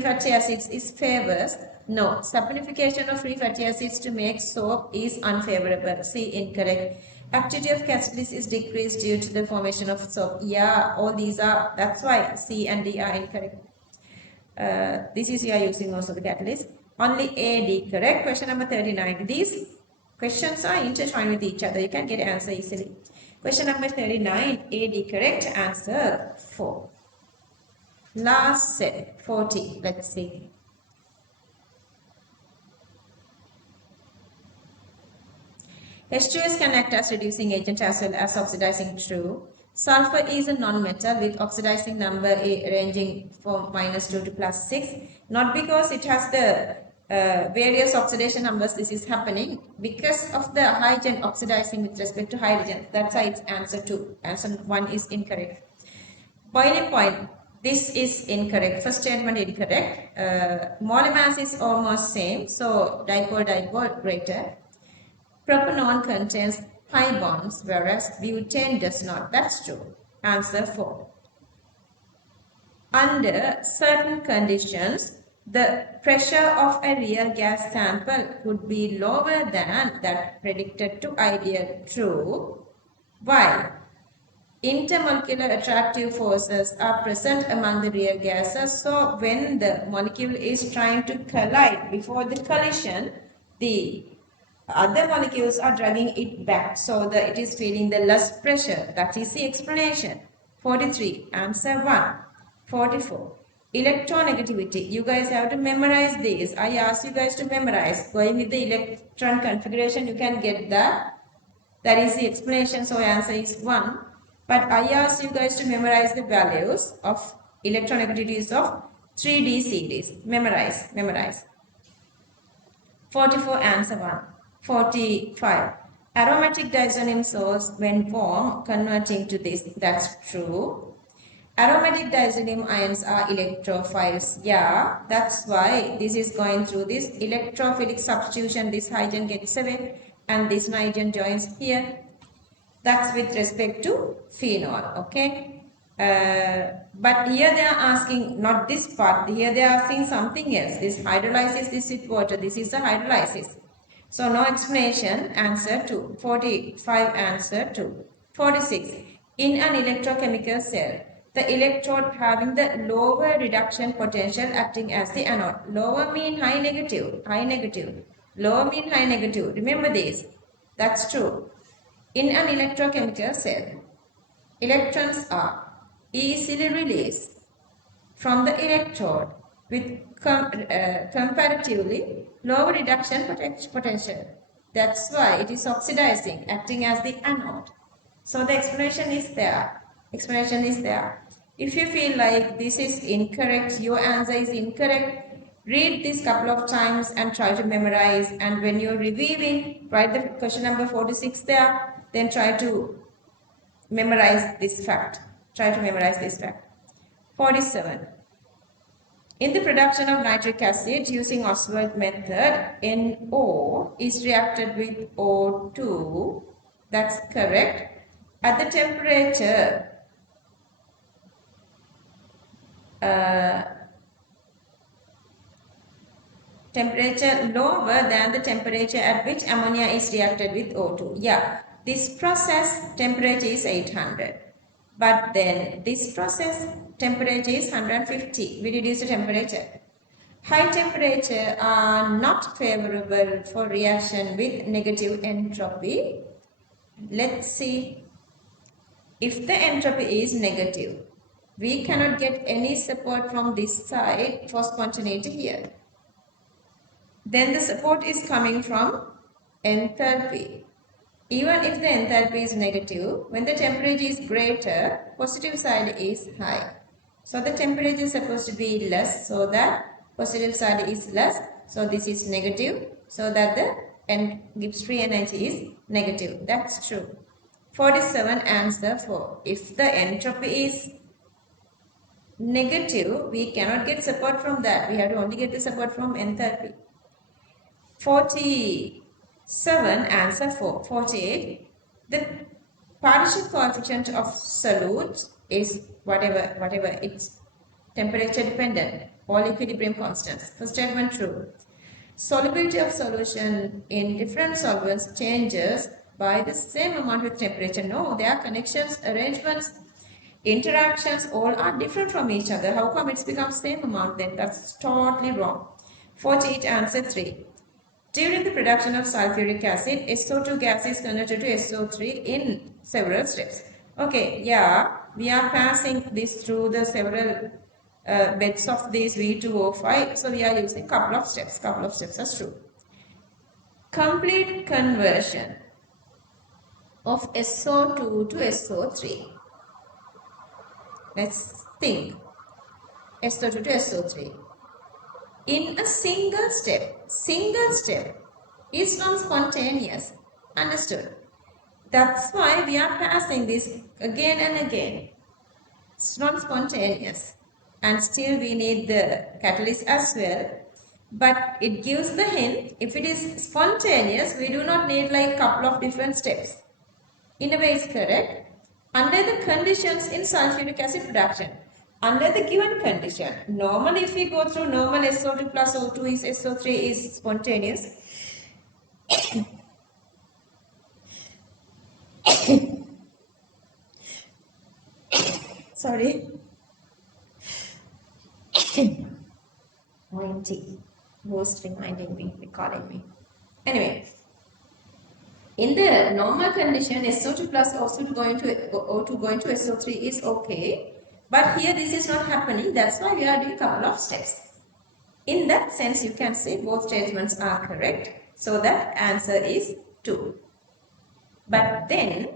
fatty acids is favors, no. Saponification of free fatty acids to make soap is unfavorable, C, incorrect. Activity of catalyst is decreased due to the formation of soap, yeah, all these are, that's why C and D are incorrect. This is you are using also the catalyst. Only A, D correct. Question number 39. These questions are intertwined with each other. You can get answer easily. Question number 39. A, D correct. Answer 4. Last set 40. Let's see. H2S can act as reducing agent as well as oxidizing. True. Sulfur is a non-metal with oxidizing number ranging from -2 to +6. Not because it has the various oxidation numbers this is happening. Because of the hydrogen oxidizing with respect to hydrogen. That's why it's answer 2. Answer 1 is incorrect. Boiling point. This is incorrect. First statement incorrect. Molar mass is almost same. So dipole greater. Propanol contains pi bonds, whereas butane does not. That's true. Answer 4. Under certain conditions, the pressure of a real gas sample could be lower than that predicted to ideal. True. While intermolecular attractive forces are present among the real gases, so when the molecule is trying to collide, before the collision, the other molecules are dragging it back, so that it is feeling the less pressure. That is the explanation. 43, answer 1. 44, electronegativity. You guys have to memorize this. I asked you guys to memorize. Going with the electron configuration, you can get that. That is the explanation, so answer is 1. But I asked you guys to memorize the values of electronegativities of 3D series. Memorize, memorize. 44, answer 1. 45. Aromatic diazonim salts when warm converting to this. That's true. Aromatic diazonim ions are electrophiles. Yeah, that's why this is going through this electrophilic substitution. This hydrogen gets away and this nitrogen joins here. That's with respect to phenol. Okay. But here they are asking not this part. Here they are asking something else. This hydrolysis, this with water. This is the hydrolysis. So no explanation. Answer 2. 45, answer 2. 46. In an electrochemical cell, the electrode having the lower reduction potential acting as the anode. Lower mean high negative. High negative. Lower mean high negative. Remember this. That's true. In an electrochemical cell, electrons are easily released from the electrode with comparatively low reduction potential. That's why it is oxidizing, acting as the anode. So the explanation is there. Explanation is there. If you feel like this is incorrect, your answer is incorrect, read this couple of times and try to memorize. And when you're reviewing, write the question number 46 there. Then try to memorize this fact. Try to memorize this fact. 47. In the production of nitric acid using Oswald method, NO is reacted with O2. That's correct. At the temperature temperature lower than the temperature at which ammonia is reacted with O2. Yeah, this process temperature is 800. But then this process temperature is 150. We reduce the temperature. High temperature are not favorable for reaction with negative entropy. Let's see. If the entropy is negative, we cannot get any support from this side for spontaneity here. Then the support is coming from enthalpy. Even if the enthalpy is negative, when the temperature is greater, positive side is high. So the temperature is supposed to be less, so that positive side is less. So this is negative, so that the Gibbs free energy is negative. That's true. 47 answer 4. If the entropy is negative, we cannot get support from that. We have to only get the support from enthalpy. 47 answer 4. 48. The partition coefficient of solutes is whatever it's temperature dependent, all equilibrium constants. First statement true. Solubility of solution in different solvents changes by the same amount with temperature. No, their connections, arrangements, interactions all are different from each other. How come it's become same amount then? That's totally wrong. 48 answer 3. During the production of sulfuric acid, SO2 gas is converted to SO3 in several steps. Okay, yeah, we are passing this through the several beds of this V2O5. So we are using couple of steps. That's true. Complete conversion of SO2 to SO3. Let's think. SO2 to SO3. In a single step is non-spontaneous. Understood? That's why we are passing this again and again. It's non-spontaneous. And still we need the catalyst as well. But it gives the hint, if it is spontaneous, we do not need like a couple of different steps. In a way it's correct. Under the conditions in sulfuric acid production, under the given condition, normally if we go through normal SO2 plus O2 is SO3 is spontaneous. Sorry. Pointy. Most reminding me, recalling me. Anyway, in the normal condition, SO2 plus O2 going to SO3 is okay. But here this is not happening. That's why we are doing a couple of steps. In that sense, you can say both statements are correct. So that answer is 2. But then,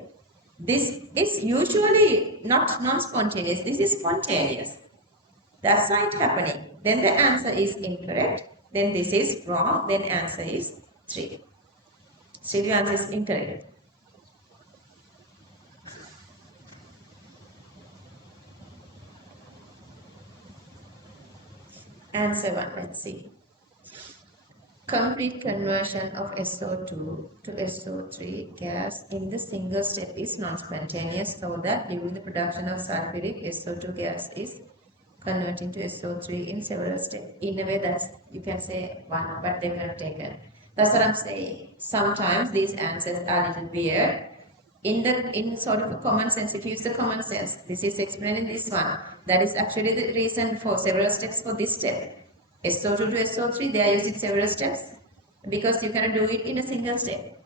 this is usually not non-spontaneous. This is spontaneous. That's why it's happening. Then the answer is incorrect. Then this is wrong. Then answer is 3. So the answer is incorrect. Answer 1, let's see. Complete conversion of SO2 to SO3 gas in the single step is non-spontaneous, so that during the production of sulfuric, SO2 gas is converting to SO3 in several steps. In a way, that's, you can say 1, but they were not taken. That's what I'm saying. Sometimes these answers are a little weird. In sort of a common sense, if you use the common sense, this is explained in this one. That is actually the reason for several steps for this step. SO2 to SO3, they are using several steps because you cannot do it in a single step.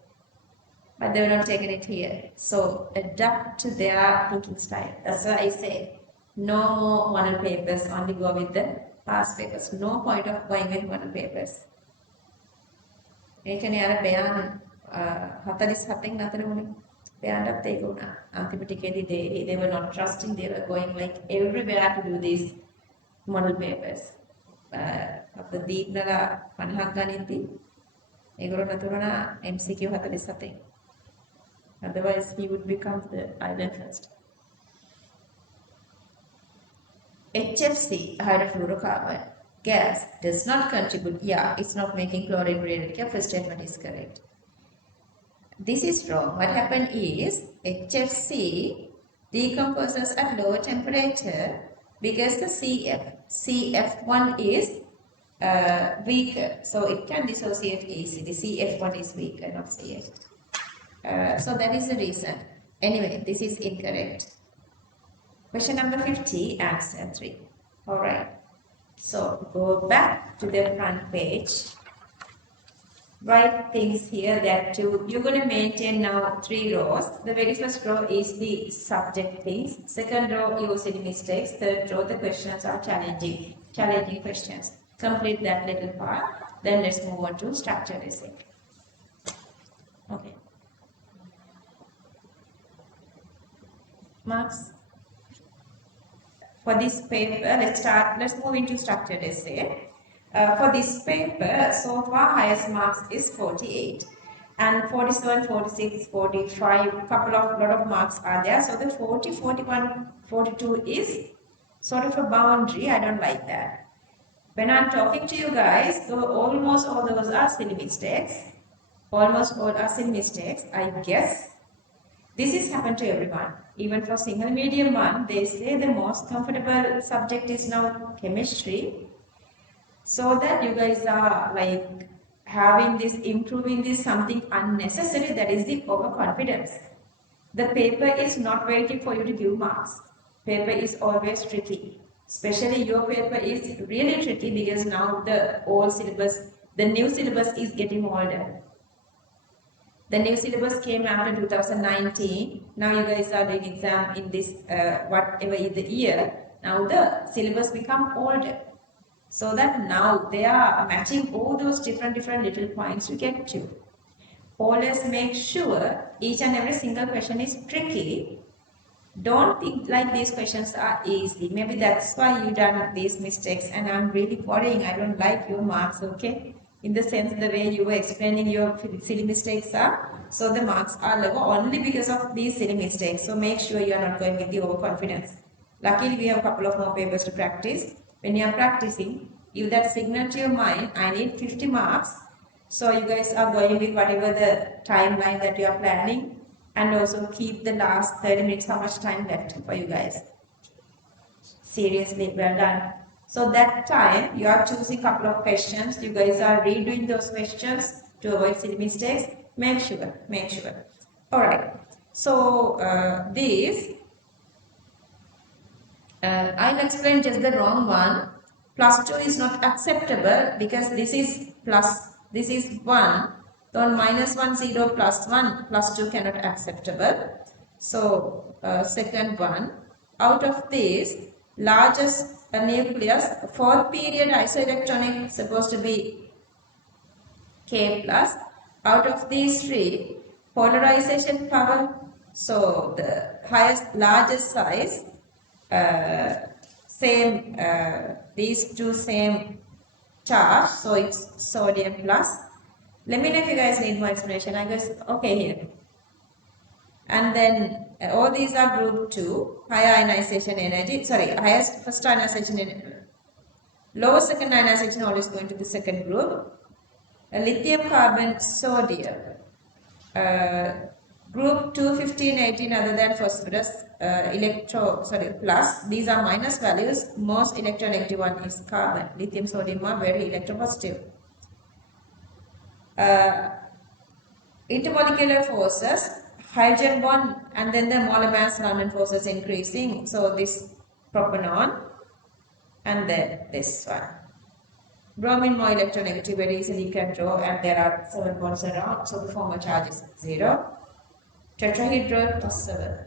But they will not taken it here. So adapt to their thinking style. That's why I say no more model papers, only go with the past papers. No point of going with model papers. ඒකනේ අර බයන් 47න් අතර වුණේ. බයන්ටත් ඒක වුණා. අන්තිම ටිකේදී they were not trusting, they were going like everywhere to do these model papers. අපේ දීප්නලා 50ක් ගණිතී ඒගොල්ලෝ නතුරුණා MCQ 47. Otherwise he would become the island first. HFC, hydrofluorocarbon. gas does not contribute. Yeah, it's not making chlorine radioactive. First statement is correct. This is wrong. What happened is HFC decomposes at lower temperature because the CF1 is weaker. So it can dissociate easily. CF1 is weaker, not CF. So that is the reason. Anyway, this is incorrect. Question number 50, answer 3. Alright. So go back to the front page. Write things here that you're going to maintain now 3 rows. The very first row is the subject things. Second row, your silly mistakes. Third row, the questions are challenging questions. Complete that little part. Then let's move on to structured essay. Okay. Marks. For this paper, let's move into structured essay. For this paper, so far highest marks is 48. And 47, 46, 45, lot of marks are there. So the 40, 41, 42 is sort of a boundary. I don't like that. When I'm talking to you guys, so almost all those are silly mistakes. Almost all are silly mistakes, I guess. This is happened to everyone. Even for single medium one, they say the most comfortable subject is now chemistry. So that you guys are like having this, improving this something unnecessary, that is the overconfidence. The paper is not waiting for you to give marks. Paper is always tricky. Especially your paper is really tricky because now the new syllabus is getting older. The new syllabus came after 2019. Now you guys are doing exam in this whatever is the year. Now the syllabus become older. So that now they are matching all those different little points to get to. Always make sure each and every single question is tricky. Don't think like these questions are easy. Maybe that's why you done these mistakes and I'm really worrying. I don't like your marks, okay? In the sense the way you were explaining your silly mistakes are. So the marks are lower only because of these silly mistakes. So make sure you are not going with the overconfidence. Luckily we have a couple of more papers to practice. When you are practicing, give that signal to your mind, I need 50 marks. So you guys are going with whatever the timeline that you are planning, and also keep the last 30 minutes, how much time left for you guys. Seriously, well done. So that time you are choosing a couple of questions. You guys are redoing those questions to avoid silly mistakes. Make sure. Alright. So I'll explain just the wrong one. Plus 2 is not acceptable because this is 1. So minus 1, 0, plus 1, plus 2 cannot acceptable. So second one, out of this, largest nucleus, 4th period isoelectronic supposed to be K plus. Out of these 3, polarization power, so the largest size, these two same charge, so it's sodium plus. Let me know if you guys need more explanation. I guess okay here. And then all these are group 2, higher ionization energy, highest first ionization energy. Lower second ionization always going to the second group. Lithium, carbon, sodium. Group 2, 15, 18 other than phosphorus, plus. These are minus values. Most electronegative one is carbon. Lithium, sodium are very electropositive. Intermolecular forces, hydrogen bond, and then the molar mass London forces increasing. So this propanol, and then this one. Bromine more electronegative, very easily you can draw, and there are 7 bonds around, so the former charge is 0. Tetrahedral plus 7.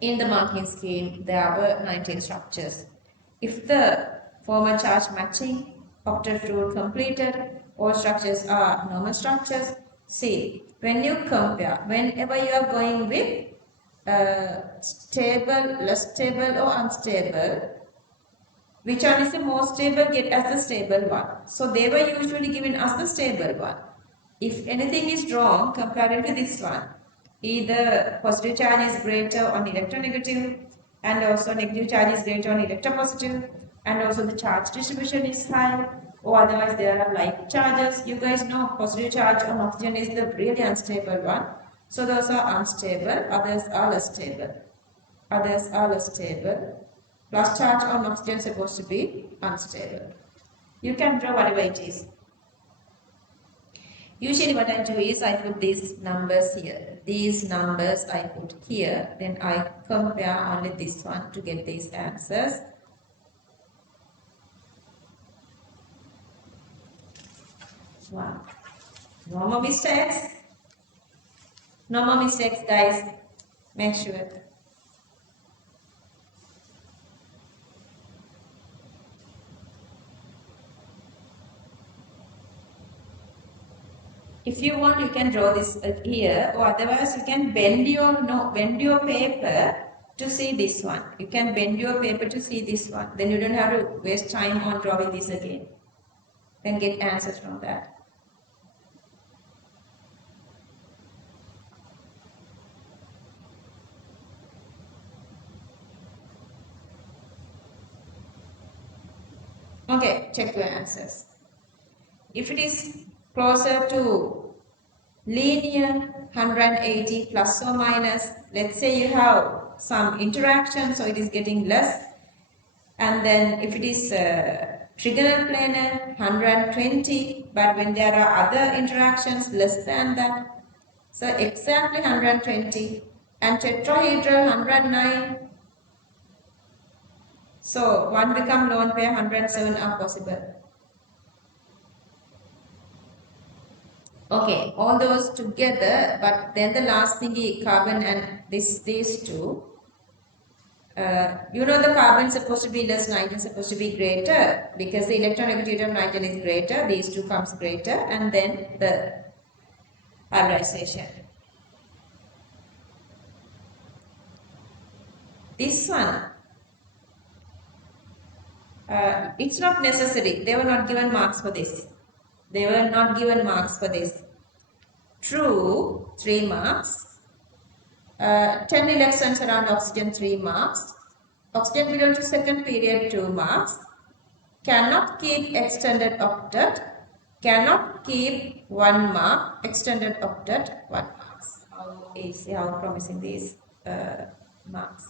In the marking scheme, there were 19 structures. If the former charge matching, octet rule completed, all structures are normal structures. See, when you compare, whenever you are going with stable, less stable or unstable, which one is the most stable, get as the stable one. So they were usually given as the stable one. If anything is wrong compared to this one, either positive charge is greater on electronegative, and also negative charge is greater on electropositive, and also the charge distribution is high, or otherwise there are like charges. You guys know positive charge on oxygen is the really unstable one. So those are unstable, others are less stable. Others are less stable. Plus charge on oxygen is supposed to be unstable. You can draw whatever it is. Usually what I do is I put these numbers here. These numbers I put here. Then I compare only this one to get these answers. Wow. No more mistakes. No more mistakes, guys. Make sure. If you want, you can draw this here, or otherwise you can bend your paper to see this one. You can bend your paper to see this one. Then you don't have to waste time on drawing this again. Then get answers from that. Okay, check your answers. If it is closer to linear 180 plus or minus, let's say you have some interaction, so it is getting less. And then if it is trigonal planar 120, but when there are other interactions less than that, so exactly 120, and tetrahedral 109. So one become lone pair 107 are possible. Okay, all those together, but then the last thing is carbon and these two. You know the carbon is supposed to be less, nitrogen is supposed to be greater, because the electronegativity of nitrogen is greater, these two comes greater, and then the hybridization. This one, it's not necessary. They were not given marks for this. They were not given marks for this. True, 3 marks. 10 electrons around oxygen, 3 marks. Oxygen belongs to second period, 2 marks. Cannot keep extended octet. Cannot keep 1 mark. Extended octet, 1 marks. How easy, how promising these marks.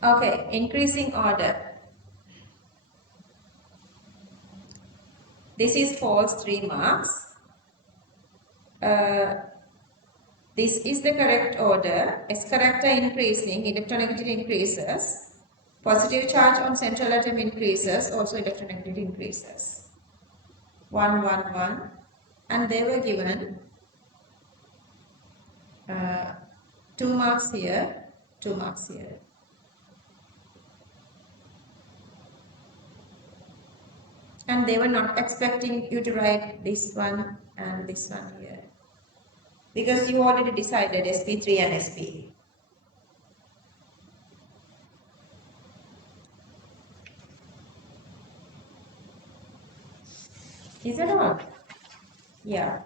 Okay, increasing order. This is false, 3 marks. This is the correct order. S character increasing, electronegativity increases. Positive charge on central atom increases, also electronegativity increases. 1, 1, 1. And they were given 2 marks here, 2 marks here. And they were not expecting you to write this one and this one here, because you already decided SP3 and SP. Is that all? Yeah.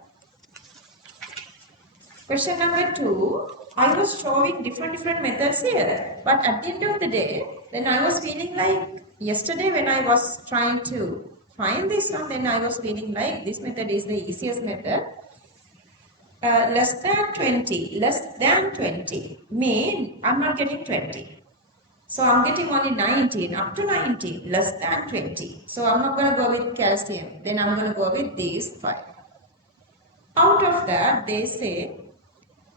Question number 2. I was showing different methods here, but at the end of the day, then I was feeling like yesterday when I was trying to find this one, then I was feeling like this method is the easiest method. Less than 20 mean I'm not getting 20. So I'm getting only 19, up to 19, less than 20. So I'm not going to go with calcium, then I'm going to go with these 5. Out of that, they say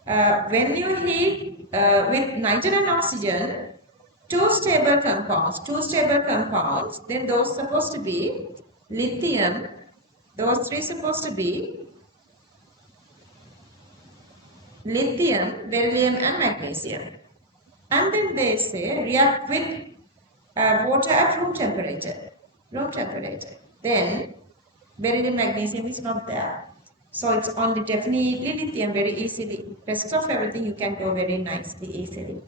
when you heat with nitrogen and oxygen, two stable compounds, then those supposed to be lithium, those 3 supposed to be lithium, beryllium and magnesium. And then they say react with water at room temperature. Then beryllium, magnesium is not there. So it's only definitely lithium very easily. Rest of everything you can go very nicely, easily.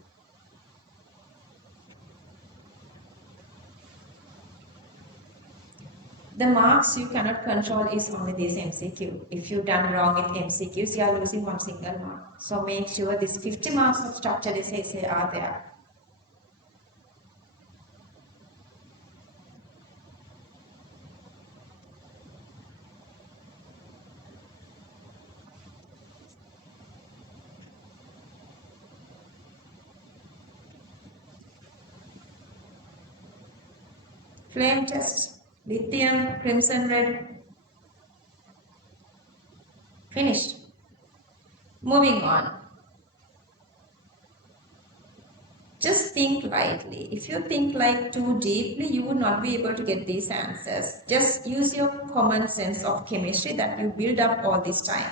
The marks you cannot control is only this MCQ. If you've done wrong with MCQs, you are losing one single mark. So make sure these 50 marks of structured essay are there. Flame test, lithium, crimson red. Finished. Moving on. Just think lightly. If you think like too deeply, you would not be able to get these answers. Just use your common sense of chemistry that you build up all this time.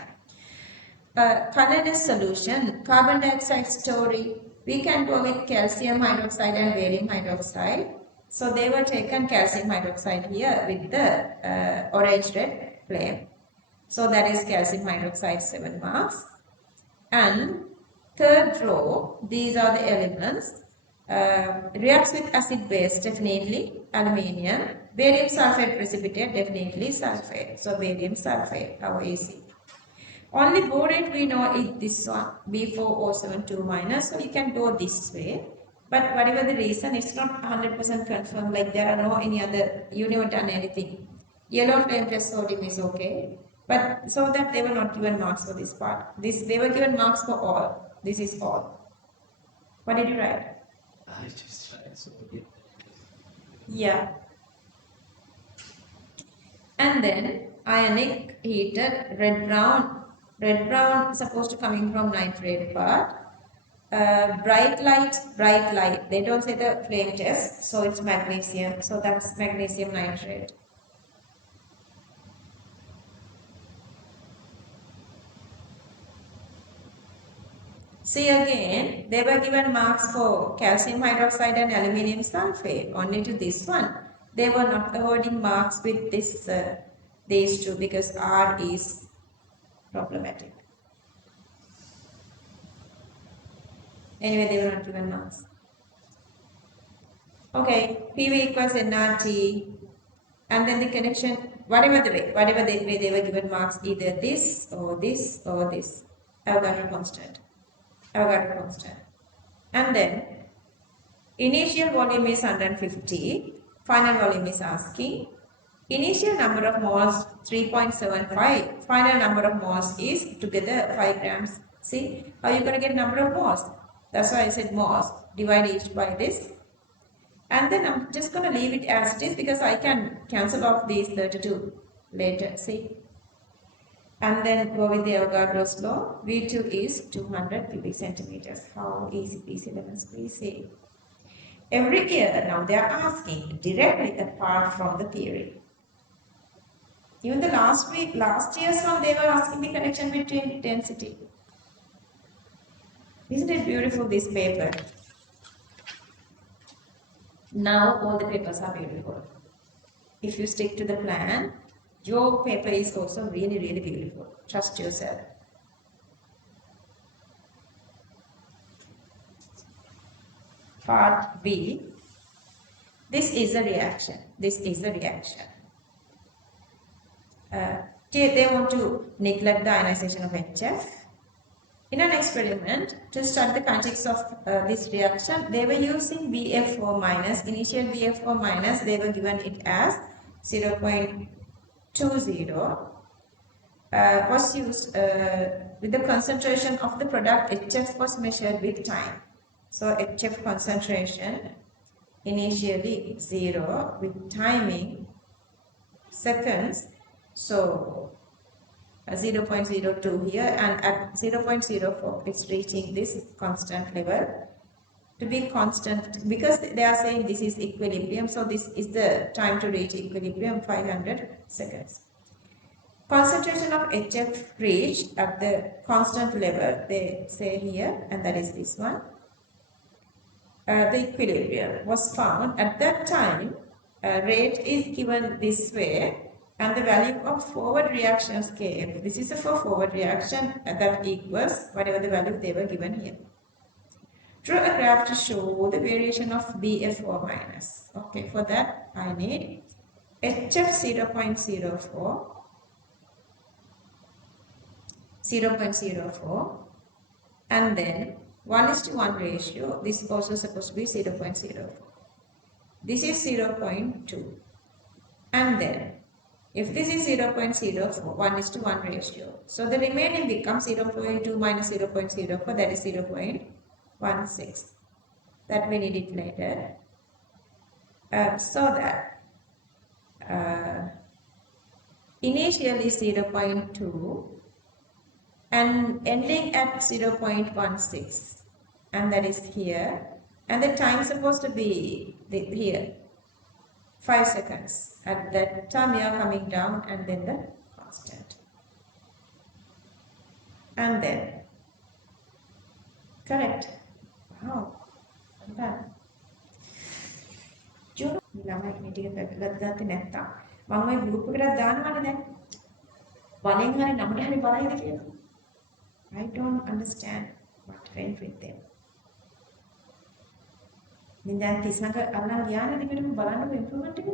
Colorless solution, carbon dioxide story. We can go with calcium hydroxide and barium hydroxide. So they were taken calcium hydroxide here with the orange red flame. So that is calcium hydroxide 7 marks. And third row, these are the elements. Reacts with acid base, definitely aluminium. Barium sulfate precipitate, definitely sulfate. So barium sulfate, how easy. Only borate we know is this one, B4O72 minus. So you can go this way. But whatever the reason, it's not 100% confirmed. Like there are no any other, you never done anything. Yellow flame test sodium is okay. But so that they were not given marks for this part. They were given marks for all. This is all. What did you write? I just tried so Yeah. And then ionic heated red brown supposed to coming from nitrate part. Bright light. They don't say the flame test, so it's magnesium. So that's magnesium nitrate. See again, they were given marks for calcium hydroxide and aluminium sulfate, only to this one. They were not awarding marks with this these two because R is problematic. Anyway, they were not given marks. Okay, PV equals nRT, and then the connection, whatever the way they were given marks, either this or this or this. Avogadro constant. And then initial volume is 150, final volume is asking. Initial number of moles 3.75, final number of moles is together 5 grams. See how you're going to get number of moles? That's why I said moles. Divide each by this. And then I'm just going to leave it as it is because I can cancel off these 32 later. See? And then go with the Avogadro's law. V2 is 200 cubic centimeters. How easy peasy lemon squeezy. Every year now they are asking directly apart from the theory. Even the last year's one, they were asking the connection between density. Isn't it beautiful, this paper? Now all the papers are beautiful. If you stick to the plan, your paper is also really, really beautiful. Trust yourself. Part B. This is a reaction. They want to neglect the ionization of HF. In an experiment, to study the kinetics of this reaction, they were using BF4 minus. Initial BF4 minus, they were given it as 0.20. Was used with the concentration of the product. HF was measured with time. So HF concentration initially 0 with timing seconds. So 0.02 here, and at 0.04 it's reaching this constant level. To be constant, because they are saying this is equilibrium, so this is the time to reach equilibrium, 500 seconds. Concentration of HF reached at the constant level, they say here, and that is this one. The equilibrium was found at that time. Rate is given this way, and the value of forward reactions came. This is for forward reaction, that equals whatever the value they were given here. Draw a graph to show the variation of BF4 minus. Okay, for that I need HF 0.04, 0.04, and then 1:1 ratio, this is also supposed to be 0.04. This is 0.2. And then, if this is 0.04, 1:1 ratio, so the remaining becomes 0.2 minus 0.04, that is 0.16. That we need it later. So that initially 0.2 and ending at 0.16, and that is here, and the time is supposed to be here, 5 seconds. At that time you are coming down and then the constant. And then, correct. Wow. Done. June ළමයි මේ ටික පැකලත් දාත්තේ නැත්තම් මම ওই group එකකට දානවනේ දැන්. වලෙන් හරි නමට හරි බලයිද කියලා. I don't understand what went with them. මම දැන් 39 අරන් ගියානේ දිගටම බලන්නකො ඉම්ප්‍රූව්මන්ට් එක.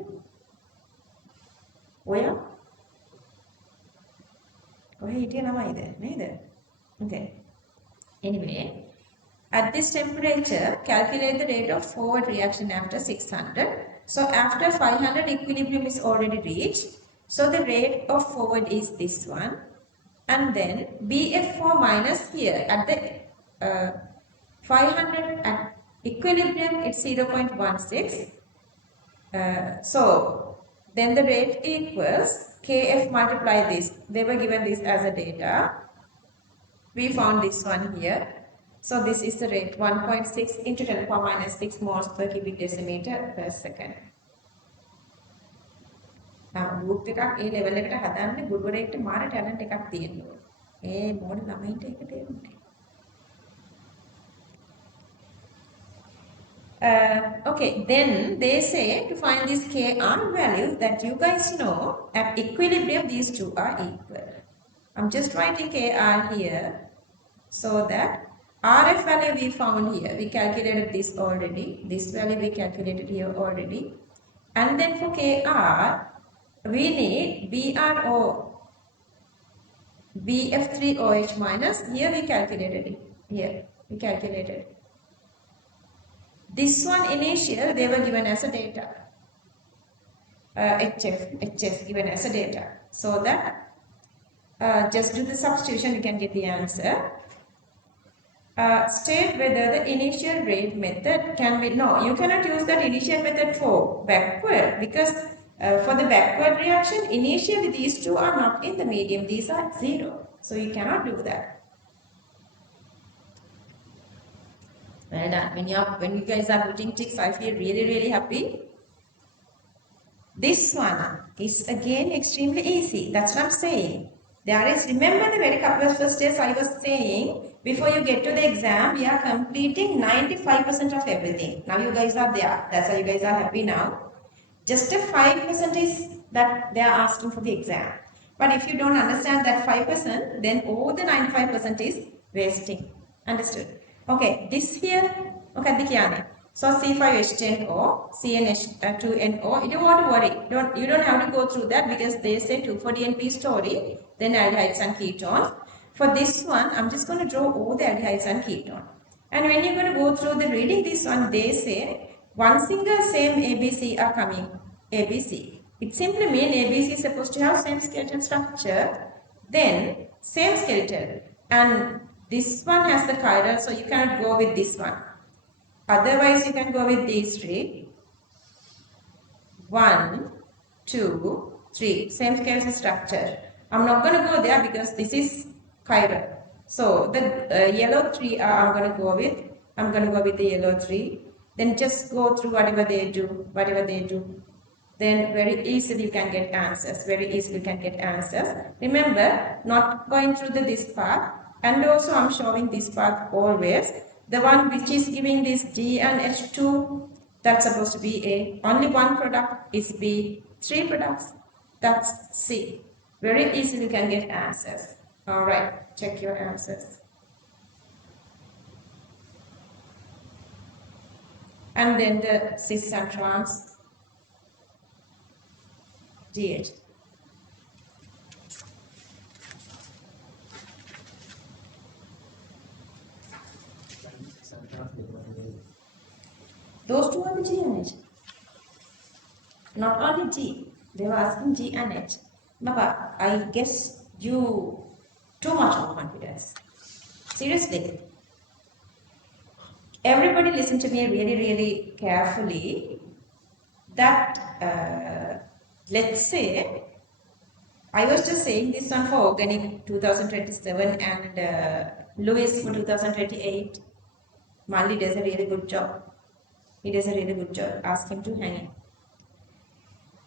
ඔය කොහේ හිටියේ ළමයිද නේද? Okay. Anyway, at this temperature, calculate the rate of forward reaction after 600. So after 500, equilibrium is already reached. So the rate of forward is this one. And then BF4 minus here at the 500 at equilibrium, it's 0.16. So then the rate equals KF multiply this. They were given this as a data. We found this one here. So this is the rate 1.6 into 10 power minus 6 moles per cubic decimeter per second. Now group එකක් ඒ level එකට හදන්න ගුරුවරයෙක්ට මාර talent එකක් තියෙන්න ඕනේ. ඒ mode ළමයින්ට ඒක තේරුන්නේ. Okay, then they say to find this KR value that you guys know at equilibrium these two are equal. I'm just writing KR here so that RF value we found here, we calculated this already, this value we calculated here already, and then for KR we need BRO, BF3OH minus, here we calculated it, here we calculated. This one initial they were given as a data, HF given as a data, so that just do the substitution you can get the answer. State whether the initial rate method can be, no, you cannot use that initial method for backward because for the backward reaction, initially these two are not in the medium, these are 0. So you cannot do that. Well done. When you guys are putting ticks, I feel really, really happy. This one is again extremely easy. That's what I'm saying. There is, remember the very couple of first days I was saying, before you get to the exam, we are completing 95% of everything. Now you guys are there. That's why you guys are happy now. Just a 5% is that they are asking for the exam. But if you don't understand that 5%, then all the 95% is wasting. Understood? Okay, this here, okay, dikyane. So C5H10O, CnH2NO, you don't want to worry. You don't have to go through that because they say 2,4-DNP story, then aldehydes and ketones. For this one, I'm just going to draw all the aldehydes and ketones. And when you're going to go through the reading this one, they say one single same ABC are coming. ABC. It simply means ABC is supposed to have same skeletal structure, then same skeleton. And this one has the chiral, so you cannot go with this one. Otherwise, you can go with these three. 1, 2, 3. Same skeletal structure. I'm not going to go there because this is chiral. So the yellow 3 I'm going to go with. I'm going to go with the yellow 3. Then just go through whatever they do. Then very easily you can get answers. Remember, not going through this path. And also I'm showing this path always. The one which is giving this G and H2, that's supposed to be A. Only one product is B. 3 products, that's C. Very easily you can get answers. Alright, check your answers. And then the cis and trans. GH. Those two are the G and H. Not only G, they were asking G and H. Baba, I guess you too much of confidence. Seriously. Everybody listen to me really, really carefully. That, let's say, I was just saying this one for organic 2027 and Lewis for 2028. Mali does a really good job. He does a really good job. Ask him to hang in.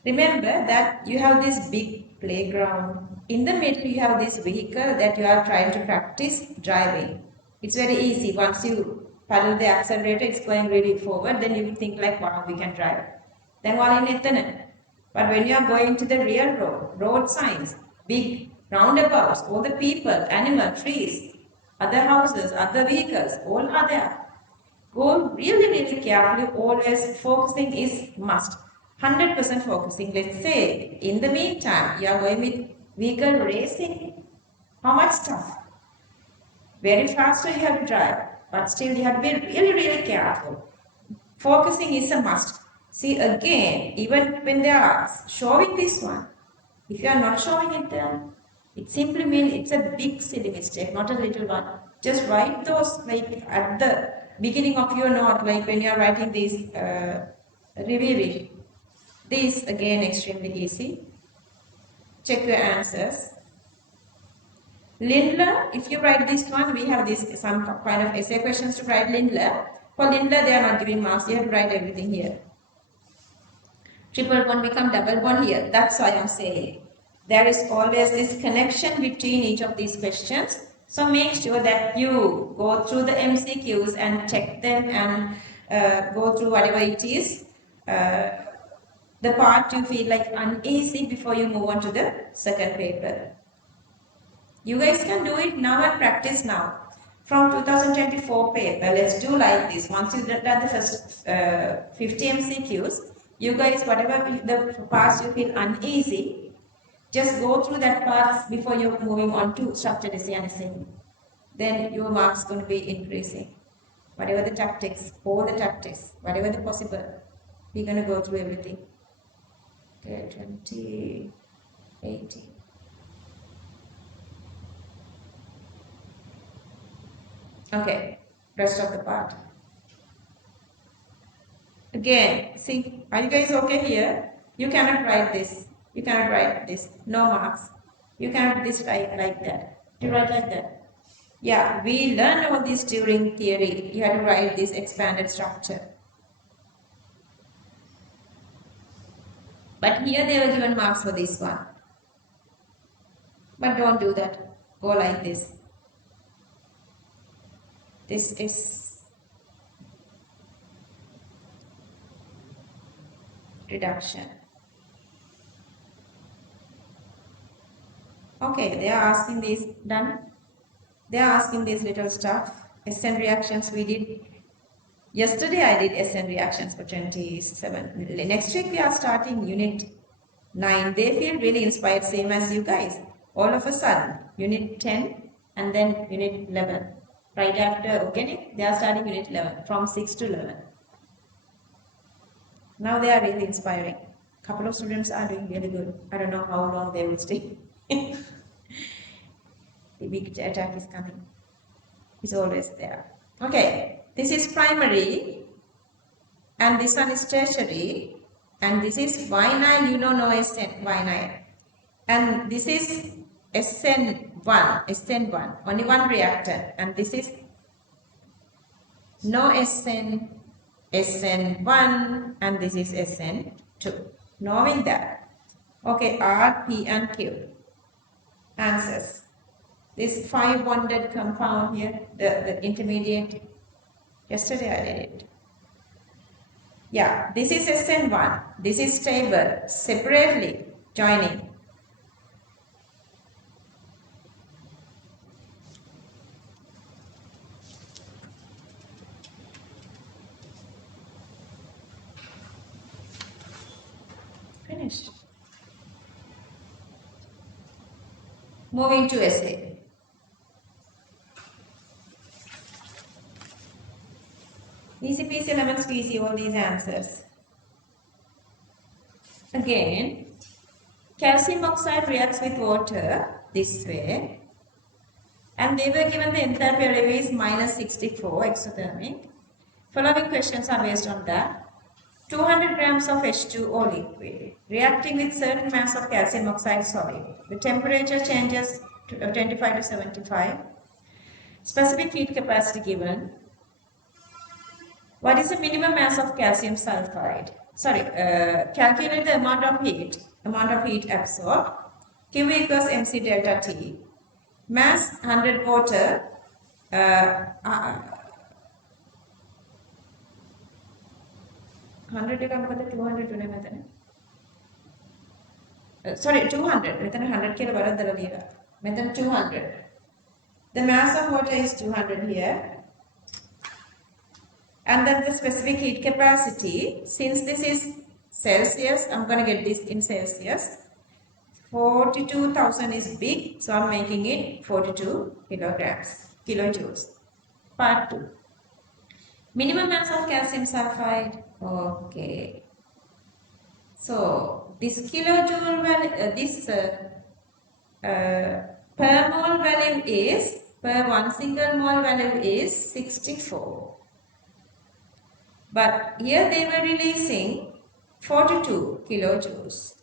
Remember that you have this big playground. In the middle, you have this vehicle that you are trying to practice driving. It's very easy. Once you pedal the accelerator, it's going really forward. Then you think like, wow, we can drive. Then while in it, but when you are going to the real road signs, big roundabouts, all the people, animal, trees, other houses, other vehicles, all are there. Go really, really carefully, always focusing is must. 100% focusing. Let's say, in the meantime, you are going with vehicle racing. How much stuff? Very fast you have to drive, but still you have to be really, really careful. Focusing is a must. See again, even when they are showing this one, if you are not showing it there, it simply means it's a big silly mistake, not a little one. Just write those like at the beginning of your note, like when you are writing these reviewing. This again extremely easy. Check your answers. Lindler, if you write this one, we have this some kind of essay questions to write Lindler. For Lindler, they are not giving marks. You have to write everything here. Triple bond become double bond here. That's why I'm saying there is always this connection between each of these questions. So make sure that you go through the MCQs and check them and go through whatever it is. The part you feel like uneasy before you move on to the second paper. You guys can do it now and practice now. From 2024 paper, let's do like this. Once you've done the first 50 MCQs, you guys, whatever the parts you feel uneasy, just go through that part before you're moving on to structured essay and essay. Then your marks going to be increasing. Whatever the tactics, all the tactics, whatever the possible, we're going to go through everything. Okay, 20, 80. Okay, rest of the part. Again, see, are you guys okay here? You cannot write this. You cannot write this. No marks. You cannot this write like that. You write like that. Yeah, we learned all this during theory. You have to write this expanded structure. But here they were given marks for this one. But don't do that. Go like this. This is reduction. Okay, they are asking this done. They are asking this little stuff. SN reactions we did. Yesterday I did SN reactions for 27. Next week we are starting unit 9. They feel really inspired, same as you guys. All of a sudden, unit 10 and then unit 11. Right after organic, they are starting unit 11 from 6 to 11. Now they are really inspiring. Couple of students are doing really good. I don't know how long they will stay. The big attack is coming. It's always there. Okay, this is primary and this one is tertiary and this is Y9, you don't know SN, Y9. And this is SN1, only one reactor and this is no SN, SN1 and this is SN2. Knowing that. Okay, R, P and Q. Answers. This 5 bonded compound here, the intermediate. Yesterday I did it. Yeah, this is SN1. This is stable, separately joining. Finished. Moving to essay. Easy peasy lemon squeezy, all these answers. Again, calcium oxide reacts with water this way, and they were given the enthalpy array is minus 64 exothermic. Following questions are based on that. 200 grams of H2O liquid reacting with certain mass of calcium oxide solid. The temperature changes to 25 to 75. Specific heat capacity given. What is the minimum mass of calcium sulfide? Calculate the amount of heat absorbed. Q equals mc delta T. Mass 100 water. 100 එක මොකද 200 උනේ මෙතන. Sorry 200. මෙතන 100 කියලා වරද්දලා ලියලා. මෙතන 200. The mass of water is 200 here. And then the specific heat capacity, since this is Celsius, I'm going to get this in Celsius. 42,000 is big, so I'm making it 42 kilojoules. Part 2. Minimum mass of calcium sulfide. Okay. So this kilojoule value, per mole value is, per one single mole value is 64. But here they were releasing 42 kilojoules.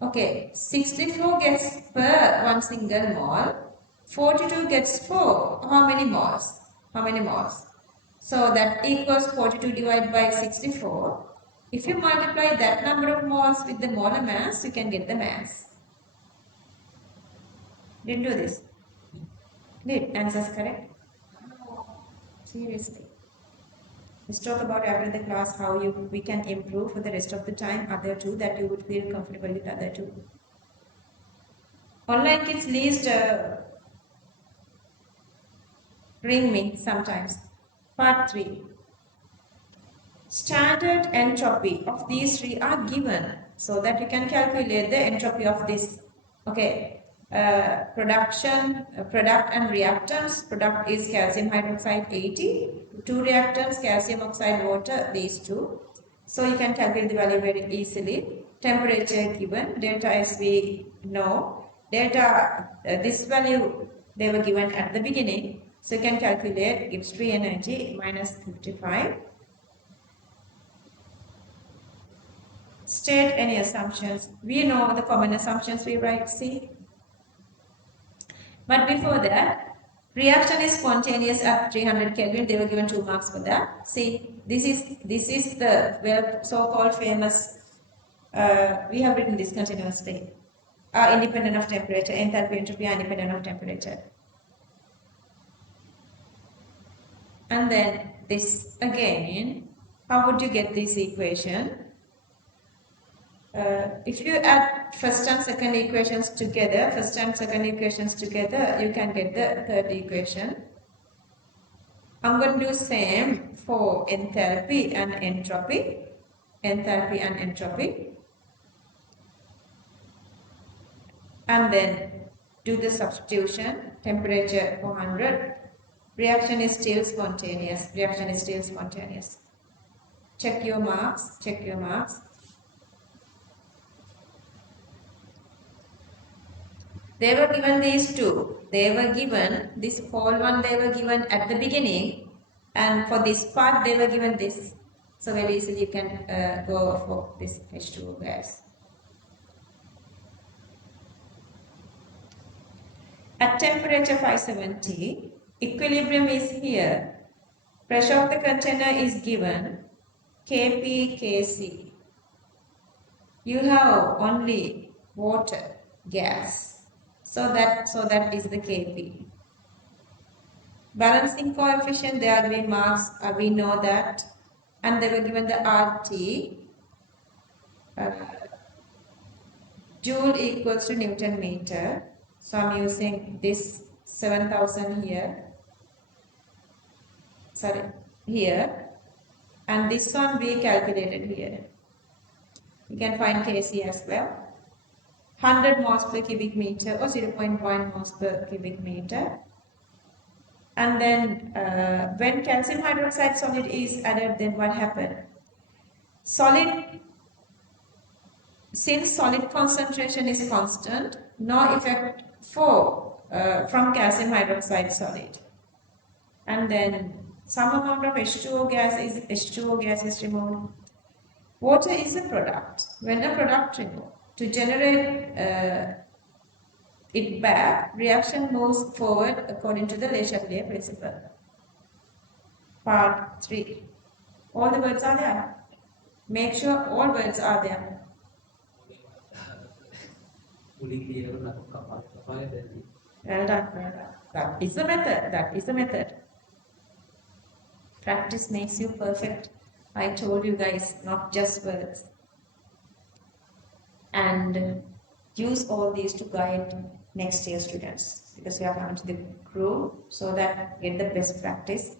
Okay, 64 gets per one single mole, 42 gets 4. How many moles? How many moles? So that equals 42 divided by 64. If you multiply that number of moles with the molar mass, you can get the mass. Didn't do this? Did? Answers correct? Seriously. Let's talk about after the class how we can improve for the rest of the time, other two, that you would feel comfortable with other two. Online kids least ring me sometimes. Part 3. Standard entropy of these three are given so that you can calculate the entropy of this. Okay. Product and reactants. Product is calcium hydroxide 80. Two reactants, calcium oxide water, these two. So you can calculate the value very easily. Temperature given, delta S we know. Delta, this value they were given at the beginning. So you can calculate, gives free energy minus 55. State any assumptions. We know the common assumptions we write, see. But before that, reaction is spontaneous at 300 Kelvin. They were given 2 marks for that. See, this is the so-called famous. We have written this continuously. Independent of temperature. Enthalpy, entropy are independent of temperature. And then this again. How would you get this equation? If you add first and second equations together, you can get the third equation. I'm going to do same for enthalpy and entropy. And then do the substitution. Temperature 400. Reaction is still spontaneous. Check your marks. They were given these two. They were given this whole one. They were given at the beginning, and for this part they were given this. So very easily you can go for this H2O gas. At temperature 570, equilibrium is here. Pressure of the container is given Kp, Kc. You have only water, gas. So that is the Kp. Balancing coefficient, they are given marks, we know that. And they were given the RT. Joule equals to Newton meter. So I'm using this 7000 here. Here. And this one we calculated here. You can find Kc as well. 100 moles per cubic meter or 0.1 moles per cubic meter. And then when calcium hydroxide solid is added, then what happened? Since solid concentration is constant, no effect from calcium hydroxide solid. And then some amount of H2O gas is removed. Water is a product. When a product removed, to generate it back, reaction moves forward according to the Le Chatelet principle. Part 3. All the words are there. Make sure all words are there. Well done, well done. That is the method. That is the method. Practice makes you perfect. I told you guys, not just words. And use all these to guide next year students, because you are coming to the group, so that get the best practice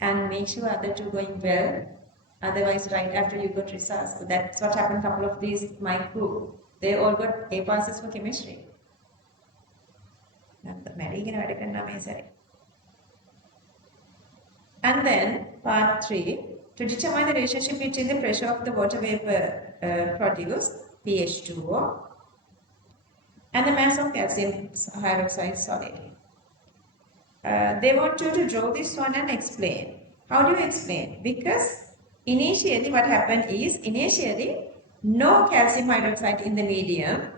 and make sure other two going well. Otherwise, right after you got results. So that's what happened. Couple of these my group, they all got A passes for chemistry. And then part 3, to determine the relationship between the pressure of the water vapor produced, pH2O, and the mass of calcium hydroxide solid. They want you to draw this one and explain. How do you explain? Because initially what happened is, no calcium hydroxide in the medium,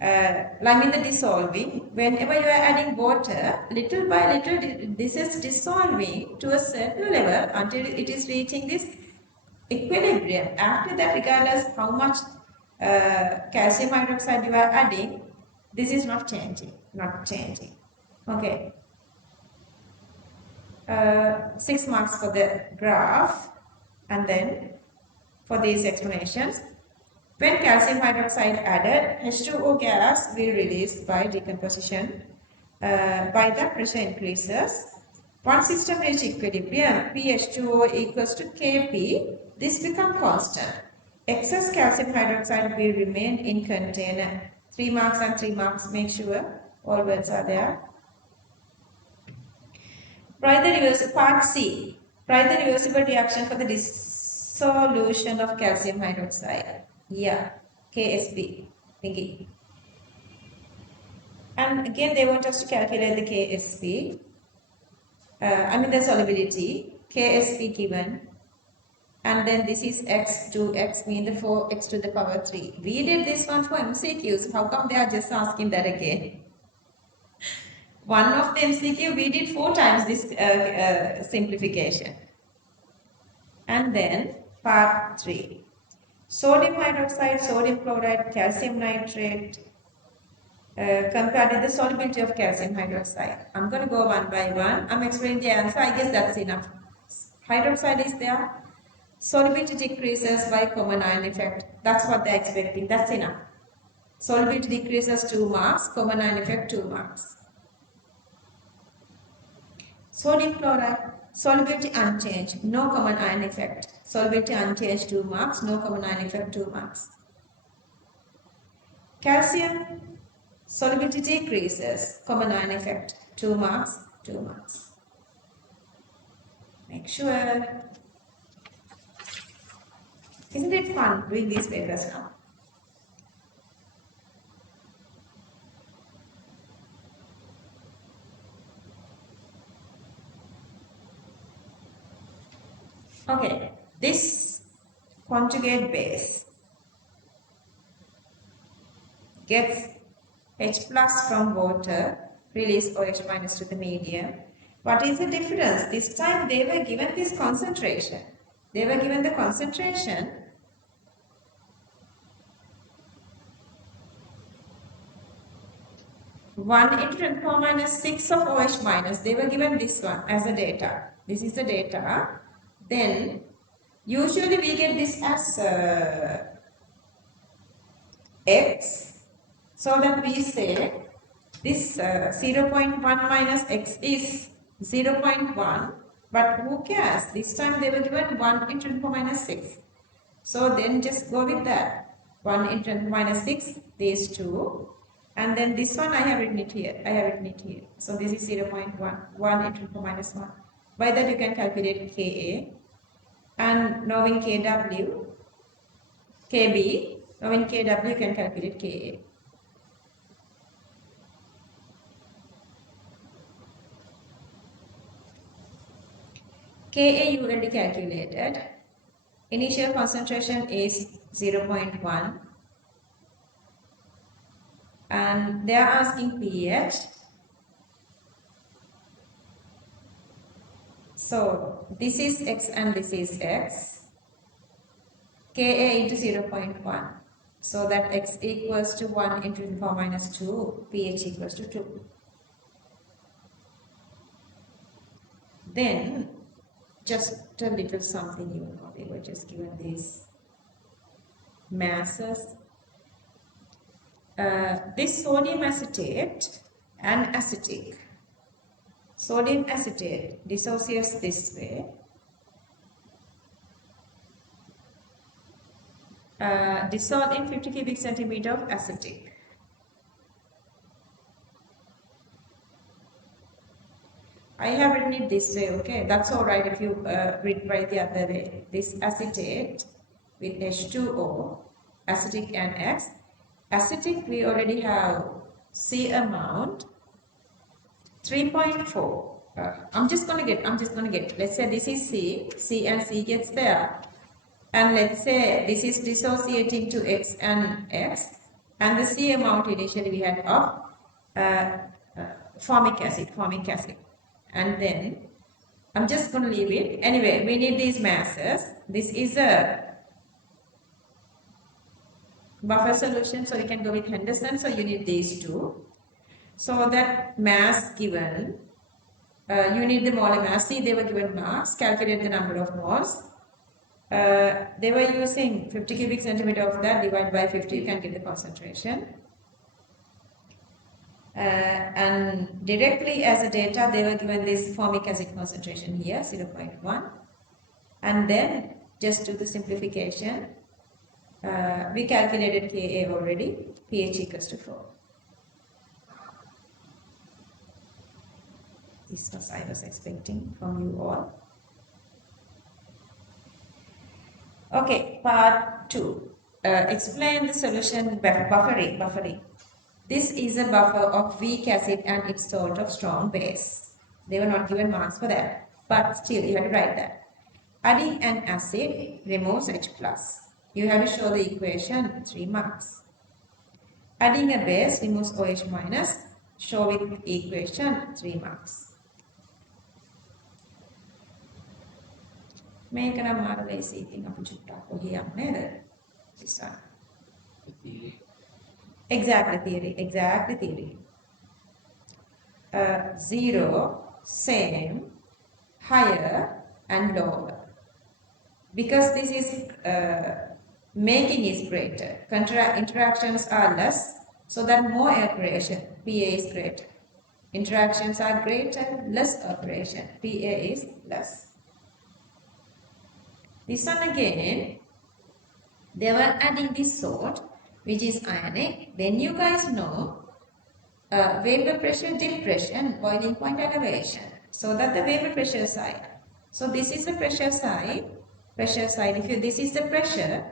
like in the dissolving. Whenever you are adding water, little by little this is dissolving to a certain level until it is reaching this equilibrium. After that, regardless how much calcium hydroxide you are adding, this is not changing. Okay. 6 marks for the graph, and then for these explanations. When calcium hydroxide added, H2O gas will be released by decomposition. By that, pressure increases. Once system reach equilibrium, pH2O equals to Kp, this becomes constant. Excess calcium hydroxide will remain in container. 3 marks and 3 marks, make sure all words are there. Write the reversible, part C. Write the reversible reaction for the dissolution of calcium hydroxide. Yeah, KSB, thinking. And again, they want us to calculate the KSB. The solubility, KSB given. And then this is x to x, mean the 4x to the power 3. We did this one for MCQs. How come they are just asking that again? One of the MCQ, we did 4 times this simplification. And then part 3. Sodium hydroxide, sodium chloride, calcium nitrate, compared with the solubility of calcium hydroxide. I'm going to go one by one. I'm explaining the answer. I guess that's enough. Hydroxide is there. Solubility decreases by common ion effect. That's what they're expecting. That's enough. Solubility decreases 2 marks. Common ion effect 2 marks. Sodium chloride. Solubility unchanged. No common ion effect. Solubility unchanged 2 marks. No common ion effect 2 marks. Calcium. Solubility decreases. Common ion effect 2 marks. 2 marks. Make sure. Isn't it fun doing these papers now? Okay, this conjugate base gets H plus from water, release OH minus to the medium. What is the difference? This time they were given this concentration. They were given the concentration 1 into 10 to the power minus 6 of OH minus. They were given this one as a data. This is the data. Then usually we get this as x. So that we say this 0.1 minus x is 0.1. But who cares? This time they were given 1 into 10 to the power minus 6. So then just go with that. 1 into 10 to the minus 6, these two. And then this one I have written it here. So this is 0.1, 1 into 10 to the minus 1. By that you can calculate Ka. And knowing Kw, Kb, knowing Kw you can calculate Ka. Ka you already calculated. Initial concentration is 0.1. And they are asking pH. So this is X and this is X. Ka into 0.1. So that X equals to 1 into 10 to the power minus 2, pH equals to 2. Then just a little something you know, they were just given these masses. This sodium acetate and acetic. Sodium acetate dissociates this way. Dissolved in 50 cubic centimeter of acetic. I have written it this way, okay? That's all right if you read right the other way. This acetate with H2O, acetic and X. Acetic we already have C amount 3.4. I'm just gonna get. Let's say this is C and C gets there. And let's say this is dissociating to X and X. And the C amount initially we had of formic acid. And then I'm just going to leave it. Anyway, we need these masses. This is a buffer solution, so you can go with Henderson. So you need these two. So that mass given, you need the molar mass. See, they were given mass. Calculate the number of moles. They were using 50 cubic centimeter of that, divide by 50, you can get the concentration. And directly as a data, they were given this formic acid concentration here, 0.1. And then just do the simplification. We calculated Ka already, pH equals to 4. This was I was expecting from you all. Okay, part 2. Explain the solution buffering. This is a buffer of weak acid and its salt of strong base. They were not given marks for that, but still you have to write that. Adding an acid removes H+. You have to show the equation, 3 marks. Adding a base removes OH-, show with equation, 3 marks. මේක නම් මාර ලේසි ඉතින් අපි චුට්ටක් ඔහි යමු නේද? This one. Exactly theory. 0, same, higher and lower. Because this is making is greater, interactions are less, so that more operation, PA is greater. Interactions are greater, less operation, PA is less. This one again, they were adding this salt, which is ionic. Then you guys know vapor pressure, depression, boiling point elevation. So that the vapor pressure side. So this is the pressure side. This is the pressure.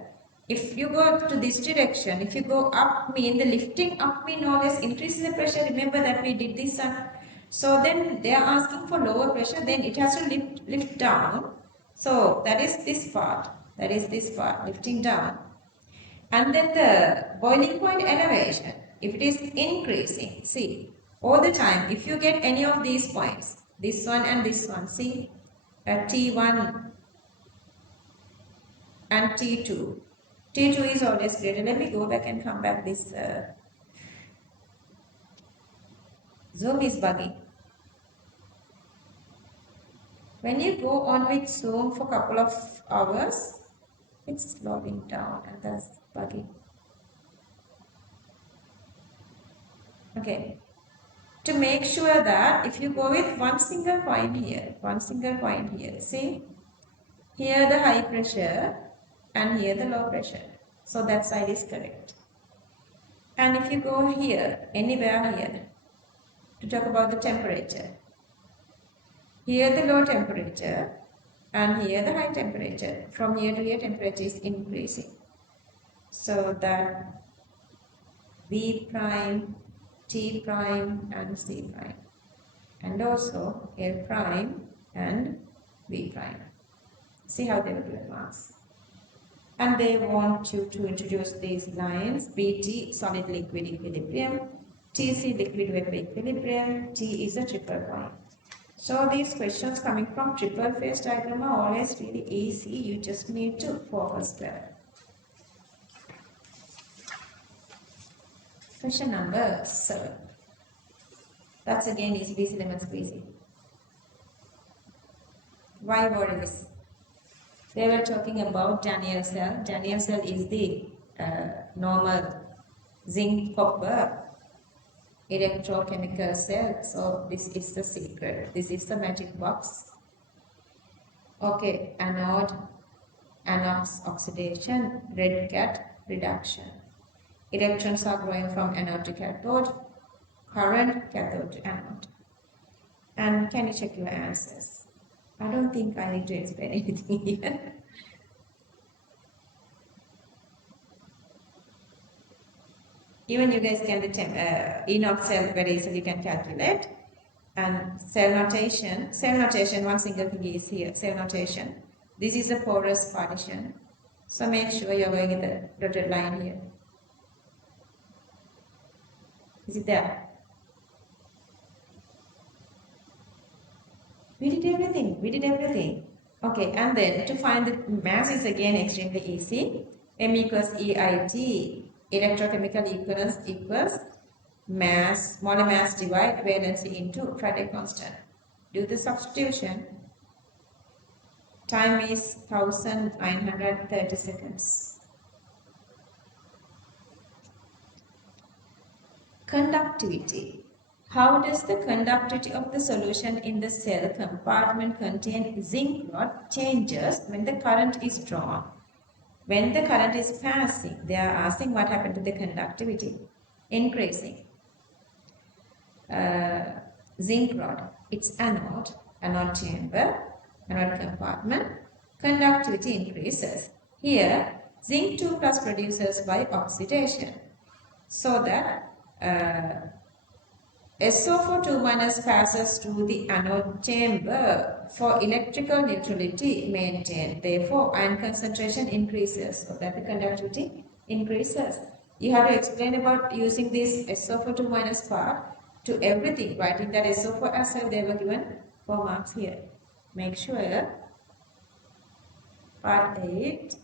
If you go to this direction, if you go up, the lifting up no less increases the pressure. Remember that we did this one. So then they are asking for lower pressure, then it has to lift down. So that is this part, lifting down. And then the boiling point elevation, if it is increasing, see, all the time, if you get any of these points, this one and this one, see, T1 and T2. T2 is always greater. Let me go back and come back. This Zoom is buggy. When you go on with Zoom for a couple of hours, it's slowing down and that's buggy. Okay. To make sure that if you go with one single point here, see, here the high pressure and here the low pressure. So that side is correct. And if you go here, anywhere here, to talk about the temperature, here the low temperature and here the high temperature. From here to here temperature is increasing. So that V prime, T prime and C prime. And also L prime and V prime. See how they will do it marks. And they want you to introduce these lines. BT solid liquid equilibrium, TC liquid vapor equilibrium, T is a triple point. So these questions coming from triple phase diagram are always really easy. You just need to focus there. Question number 7. That's again is busy lemon squeezy. Why worries? They were talking about Daniel cell. Daniel cell is the normal zinc copper electrochemical cell. So this is the secret. This is the magic box. Okay, anode, anox oxidation, red cat reduction. Electrons are going from anode to cathode, current cathode to anode. And can you check your answers? I don't think I need to explain anything here. Even you guys can the E-naught cell very easily can calculate. And cell notation, one single thing is here, cell notation. This is a porous partition. So make sure you're going in the dotted line here. Is it there? We did everything. Okay, and then to find the mass is again extremely easy. M equals EIT, electrochemical equivalence equals mass, molar mass divide valency into Faraday constant. Do the substitution. Time is 1930 seconds. Conductivity. How does the conductivity of the solution in the cell compartment contain zinc rod changes when the current is drawn? When the current is passing, they are asking what happened to the conductivity. Increasing. Zinc rod, its anode chamber, anode compartment, conductivity increases. Here, zinc 2 plus produces by oxidation. So that SO4 2 minus passes to the anode chamber for electrical neutrality maintained. Therefore, ion concentration increases so that the conductivity increases. You have to explain about using this SO4 2 minus part to everything. Writing that SO4 as well, they were given 4 marks here. Make sure part 8.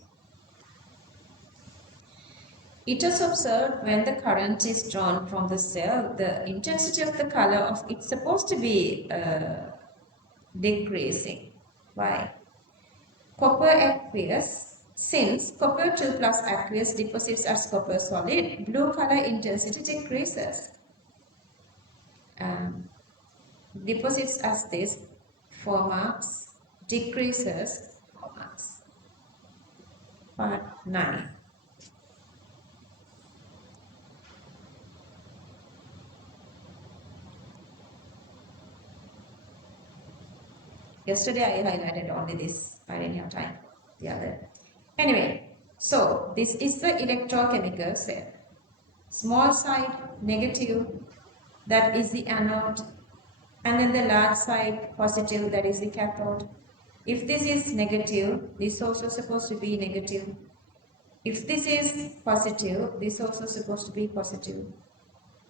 It is observed when the current is drawn from the cell, the intensity of the color of it's supposed to be decreasing. Why? Copper aqueous, since copper 2 plus aqueous deposits as copper solid, blue color intensity decreases. Deposits as this 4 marks, decreases 4 marks. Part 9. Yesterday I highlighted only this. I didn't have time for the other. Anyway, so this is the electrochemical cell. Small side negative, that is the anode, and then the large side positive, that is the cathode. If this is negative, this also supposed to be negative. If this is positive, this also supposed to be positive.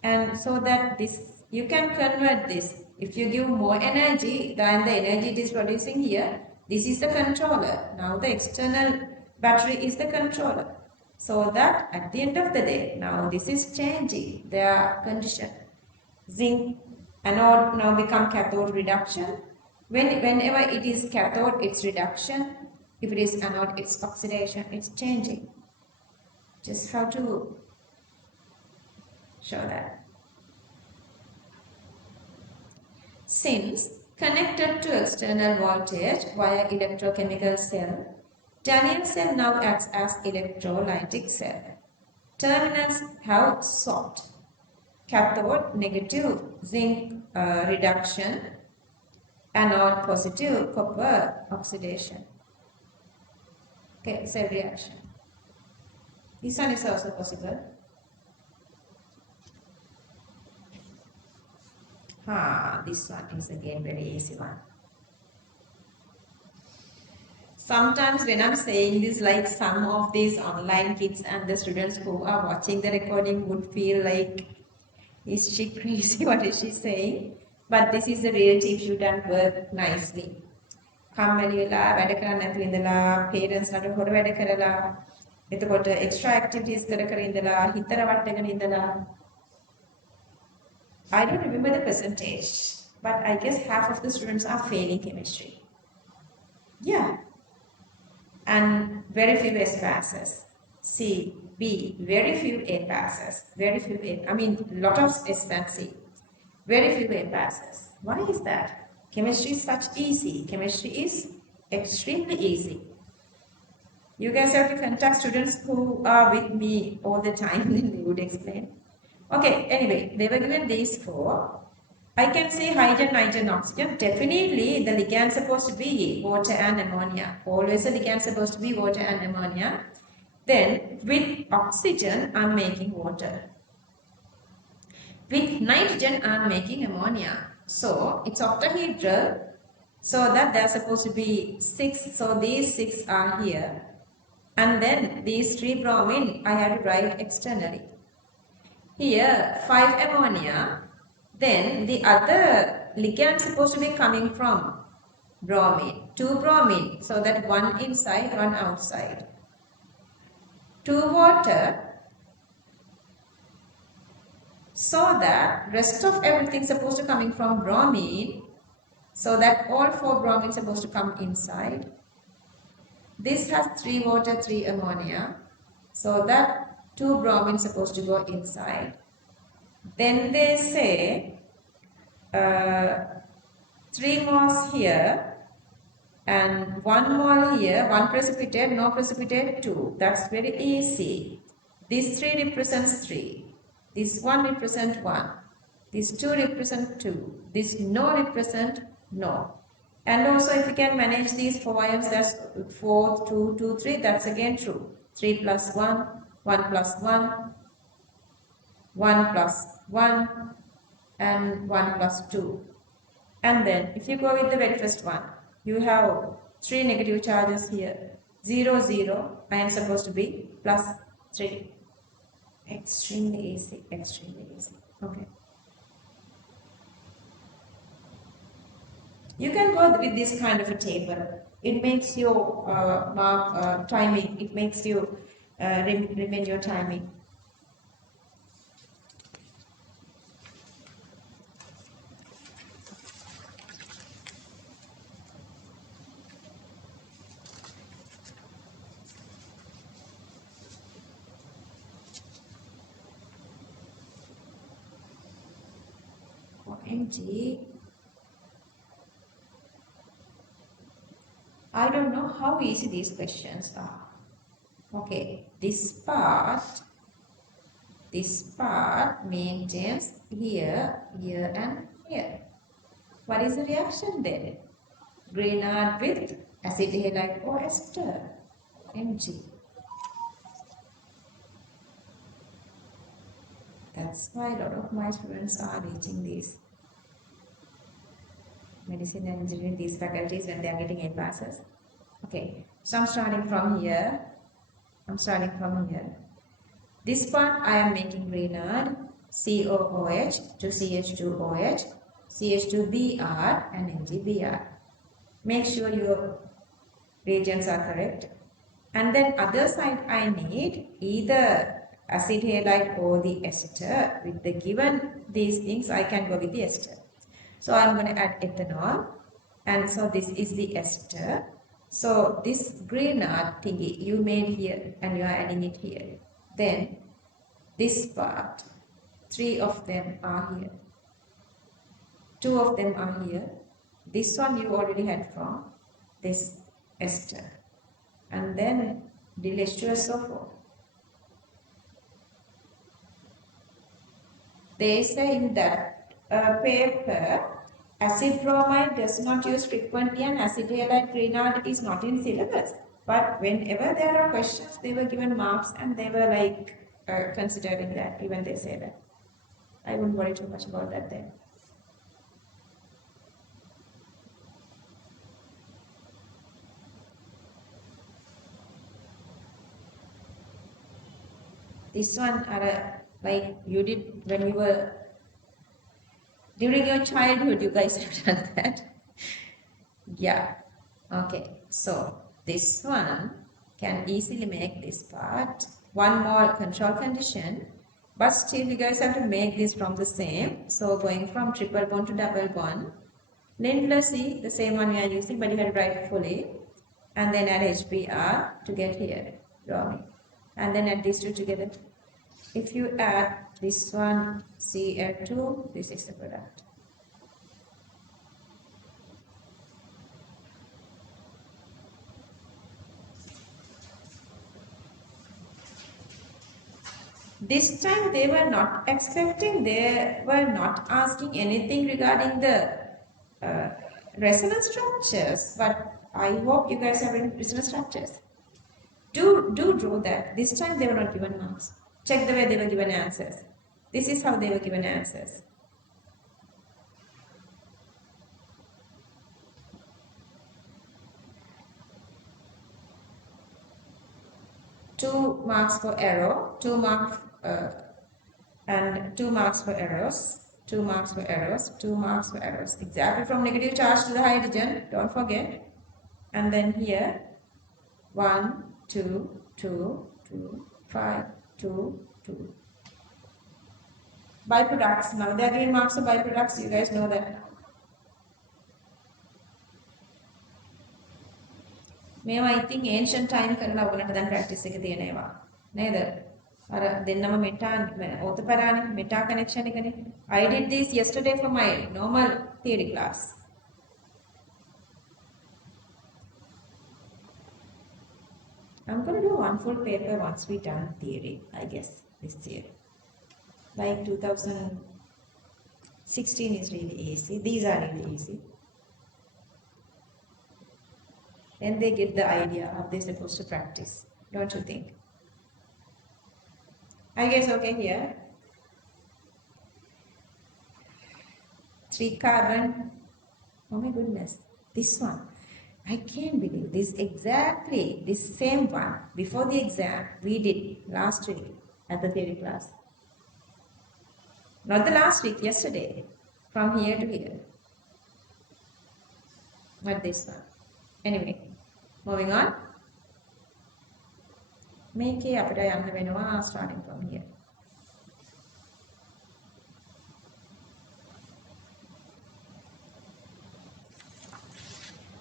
And so that this, you can convert this. If you give more energy than the energy it is producing here, this is the controller. Now the external battery is the controller. So that at the end of the day, now this is changing their condition. Zinc anode now become cathode reduction. Whenever it is cathode, it's reduction. If it is anode, it's oxidation. It's changing. Just how to show that. Since connected to external voltage via electrochemical cell, Daniel cell now acts as electrolytic cell. Terminals have salt. Cathode negative zinc reduction. Anode positive copper oxidation. Okay, cell reaction. This one is also possible. This one is again very easy one. Sometimes when I'm saying this, like some of these online kids and the students who are watching the recording would feel like, is she crazy? What is she saying? But this is the reality if you don't work nicely. කම්මැලි වෙලා වැඩ කරන්න නැතුව ඉඳලා parents නට හොර වැඩ කරලා එතකොට extra activities කර කර ඉඳලා හිතර වටගෙන ඉඳලා I don't remember the percentage, but I guess half of the students are failing chemistry. Yeah. And very few S passes. C, B, very few A passes. Very few A, I mean, lot of S and C. Very few A passes. Why is that? Chemistry is such easy. Chemistry is extremely easy. You guys have to contact students who are with me all the time and they would explain. Okay, anyway, they were given these four. I can say hydrogen, nitrogen, oxygen. Definitely the ligand supposed to be water and ammonia. Always the ligand supposed to be water and ammonia. Then with oxygen, I'm making water. With nitrogen, I'm making ammonia. So it's octahedral, so that they're supposed to be 6. So these 6 are here. And then these 3 bromine, I have to write externally. Here, 5 ammonia. Then the other ligand supposed to be coming from bromine. 2 bromine, so that 1 inside, 1 outside. 2 water, so that rest of everything supposed to coming from bromine, so that all 4 bromine supposed to come inside. This has 3 water, 3 ammonia, so that 2 bromine supposed to go inside. Then they say 3 moles here and 1 mole here, 1 precipitate, no precipitate 2. That's very easy. This 3 represents 3. This 1 represents 1. This 2 represents 2. This no represent no. And also if you can manage these 4 ions, that's 4, 2, 2, 3, that's again true. 3 plus 1, 1 plus 1, 1 plus 1, and 1 plus 2. And then if you go with the very first one, you have 3 negative charges here. 0, 0, I am supposed to be plus 3. Extremely easy, extremely easy. Okay. You can go with this kind of a table. It makes your timing, it makes you remain your timing. OMG. I don't know how easy these questions are. Okay, this part maintains here, here and here. What is the reaction then? Grignard with acid halide or ester. Mg. That's why a lot of my students are reaching these medicine and engineering, these faculties when they are getting A passes. Okay, so I'm starting from here. This part I am making Grignard, COOH to CH2OH, CH2Br and MgBr. Make sure your reagents are correct. And then other side I need either acid halide or the ester. With the given these things I can go with the ester. So I'm going to add ethanol, and so this is the ester. So this Grignard thingy you made here and you are adding it here. Then this part, 3 of them are here. 2 of them are here. This one you already had from this ester. and then del H2SO4. They say in that paper, acid bromide does not use frequently and acid halide grenade is not in syllabus. But whenever there are questions, they were given marks and they were like considering that, even they say that. I wouldn't worry too much about that then. This one, like you did when you were during your childhood, you guys have done that. Yeah. Okay. So this one can easily make this part. One more control condition, but still you guys have to make this from the same. So going from triple bond to double bond. Lin plus E, the same one we are using, but you have to write it fully. And then add HBr to get here, bromine. And then add these two together. If you add this one, Cl2, this is the product. This time they were not expecting, they were not asking anything regarding the resonance structures, but I hope you guys have written resonance structures. Do draw that. This time they were not given marks. Check the way they were given answers. This is how they were given answers. Two marks for error, 2 marks and 2 marks for errors, 2 marks for errors, 2 marks for errors. Exactly from negative charge to the hydrogen, don't forget. And then here, 1, 2, 2, 2, 5, 2, 2. Byproducts. Now they are giving marks for byproducts. You guys know that now. මේවා ඉතින් ancient time කරලා ඔයගලන්ට දැන් practice එක තියෙනවා නේද? අර දෙන්නම මෙටා ඕතපරානේ මෙටා connection එකනේ. I did this yesterday for my normal theory class. I'm going to do one full paper once we done theory, I guess, this year. Like 2016 is really easy. These are really easy. And they get the idea how they're supposed to practice, don't you think? I guess okay here. 3 carbon. Oh my goodness. This one. I can't believe this exactly, this same one before the exam we did last week at the theory class. Not the last week, yesterday. From here to here. Not this one. Anyway. Moving on. Make a starting from here.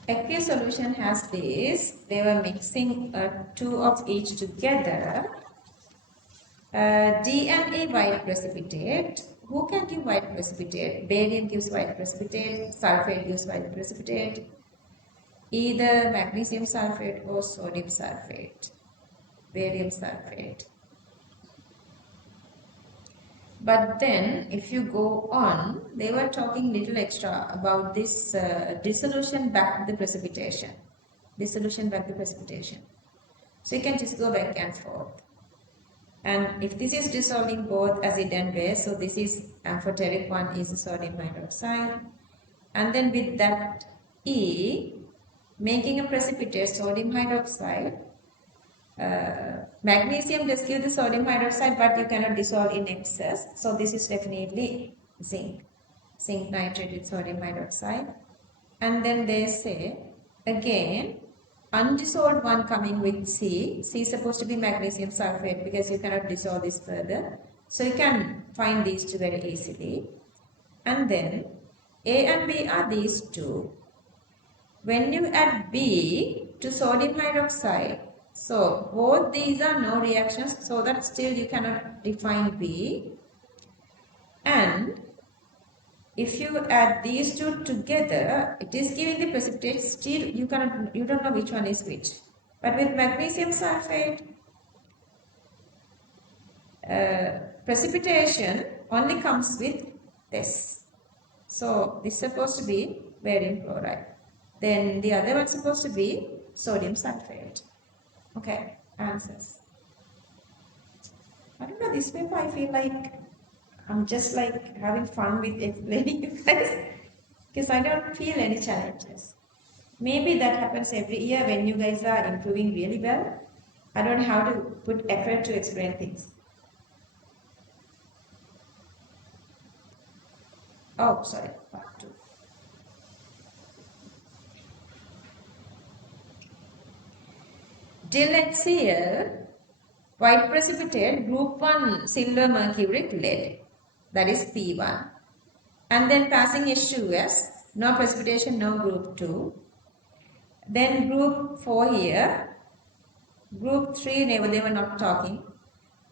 Aqueous solution has this. They were mixing 2 of each together. D and A white precipitate. Who can give white precipitate? Barium gives white precipitate. Sulfate gives white precipitate. Either magnesium sulfate or sodium sulfate, barium sulfate. But then, if you go on, they were talking little extra about this dissolution back to the precipitation. Dissolution back to precipitation. So you can just go back and forth. And if this is dissolving both acid and base, so this is amphoteric one is sodium hydroxide. And then with that E, making a precipitate, sodium hydroxide. Magnesium does give the sodium hydroxide, but you cannot dissolve in excess. So this is definitely zinc. Zinc nitrate with sodium hydroxide. And then they say, again, undissolved one coming with C. C is supposed to be magnesium sulfate because you cannot dissolve this further. So you can find these two very easily. And then A and B are these two. When you add B to sodium hydroxide, so both these are no reactions, so that still you cannot define B. And if you add these two together, it is giving the precipitate, still you don't know which one is which. But with magnesium sulfate, precipitation only comes with this. So this is supposed to be barium chloride. Then the other one is supposed to be sodium sulfate. Okay, answers. I don't know, this paper I feel like I'm just like having fun with explaining you guys because I don't feel any challenges. Maybe that happens every year when you guys are improving really well. I don't know how to put effort to explain things. Oh, sorry, part 2. Dill HCl, white precipitate, group 1 silver mercuric lead, that is P1. And then passing H2S, no precipitation, no group 2. Then group 4 here, group 3, they were not talking.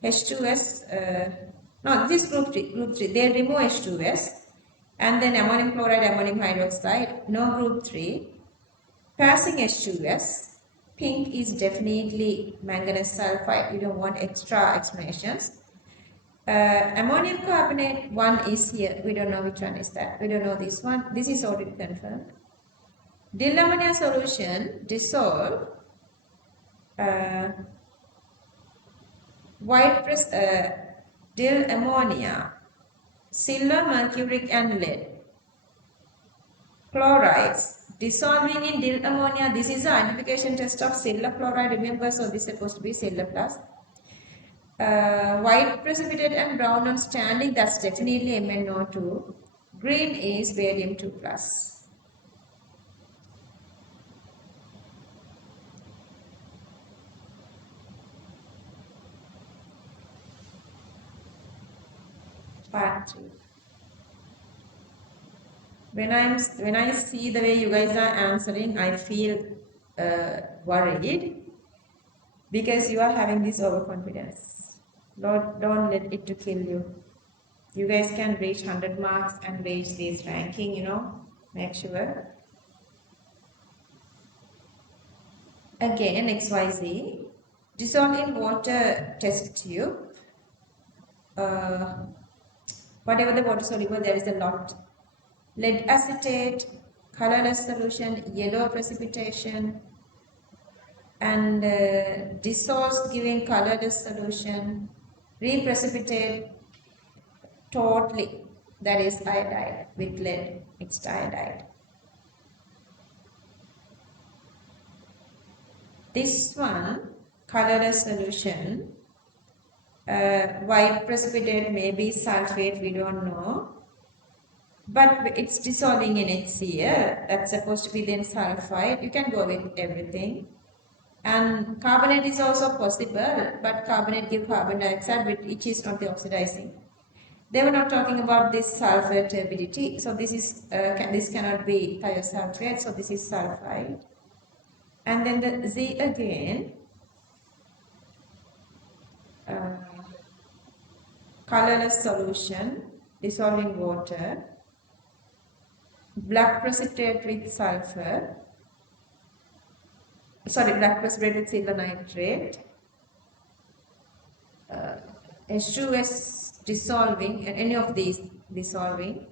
H2S, no, this group 3, they remove H2S. And then ammonium chloride, ammonium hydroxide, no group 3. Passing H2S, pink is definitely manganese sulfide. You don't want extra explanations. Ammonium carbonate 1 is here. We don't know which one is that. We don't know this one. This is already confirmed. Dill ammonia solution dissolve dill ammonia, silver, mercuric and lead. Chlorides dissolving in dill ammonia. This is the identification test of silver chloride. Remember, so this is supposed to be silver plus. White precipitate and brown on standing, that's definitely MnO2. Green is barium 2 plus. Part 3. When I see the way you guys are answering, I feel worried because you are having this overconfidence. Lord, don't let it to kill you. You guys can reach 100 marks and reach this ranking, you know, make sure. Again, XYZ, dissolve in water test tube. Whatever the water soluble, there is a lot. Lead acetate, colorless solution, yellow precipitation, and dissolved giving colorless solution, reprecipitate totally, that is iodide with lead, mixed iodide. This one, colorless solution, white precipitate, maybe sulfate, we don't know. But it's dissolving in HCl, that's supposed to be then sulfide. You can go with everything. And carbonate is also possible, but carbonate give carbon dioxide, which is not the oxidizing. They were not talking about this sulfur turbidity, so this is this cannot be thiosulfate, so this is sulfide. And then the Z again, colorless solution, dissolving water, black precipitate with sulfur, sorry, black precipitate with silver nitrate, H2S dissolving, and any of these dissolving,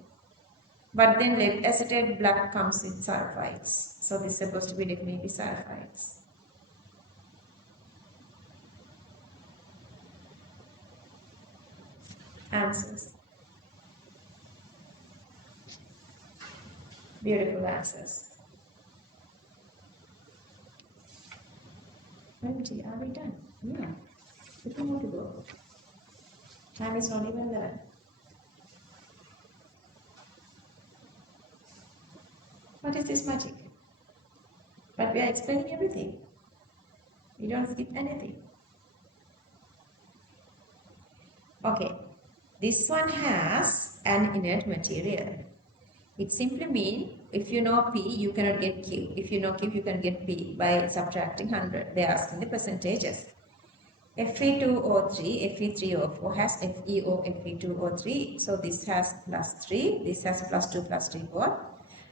but then lead acetate black comes with sulfides, so this is supposed to be definitely sulfides. Answers. Beautiful answers. Empty, are we done? Yeah. Little more to go. Time is not even there. What is this magic? But we are explaining everything. We don't skip anything. Okay. This one has an inert material. It simply means if you know P, you cannot get Q. If you know Q, you can get P by subtracting 100. They are asking the percentages. Fe2O3, Fe3O4 has FeO, Fe2O3. So this has plus 3, this has plus 2, plus 3, 4.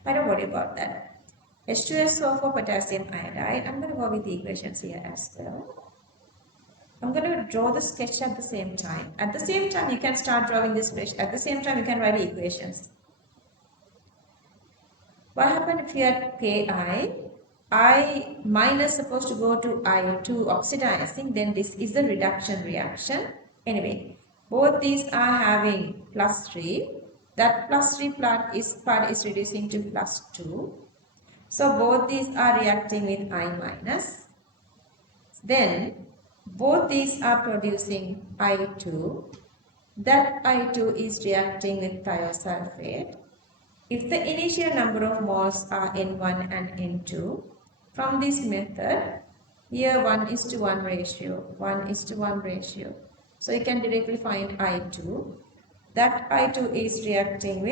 I don't worry about that. H2SO for potassium iodide. I'm going to go with the equations here as well. I'm going to draw the sketch at the same time. At the same time, you can start drawing this sketch. At the same time, you can write the equations. What happened if you had Ki? I minus supposed to go to I2 oxidizing, then this is a reduction reaction. Anyway, both these are having plus 3. That plus 3 part is reducing to plus 2. So both these are reacting with I minus. Then both these are producing I2. That I2 is reacting with thiosulfate. If the initial number of moles are N1 and N2, from this method, here 1:1 ratio, 1:1 ratio. So you can directly find I2. That I2 is reacting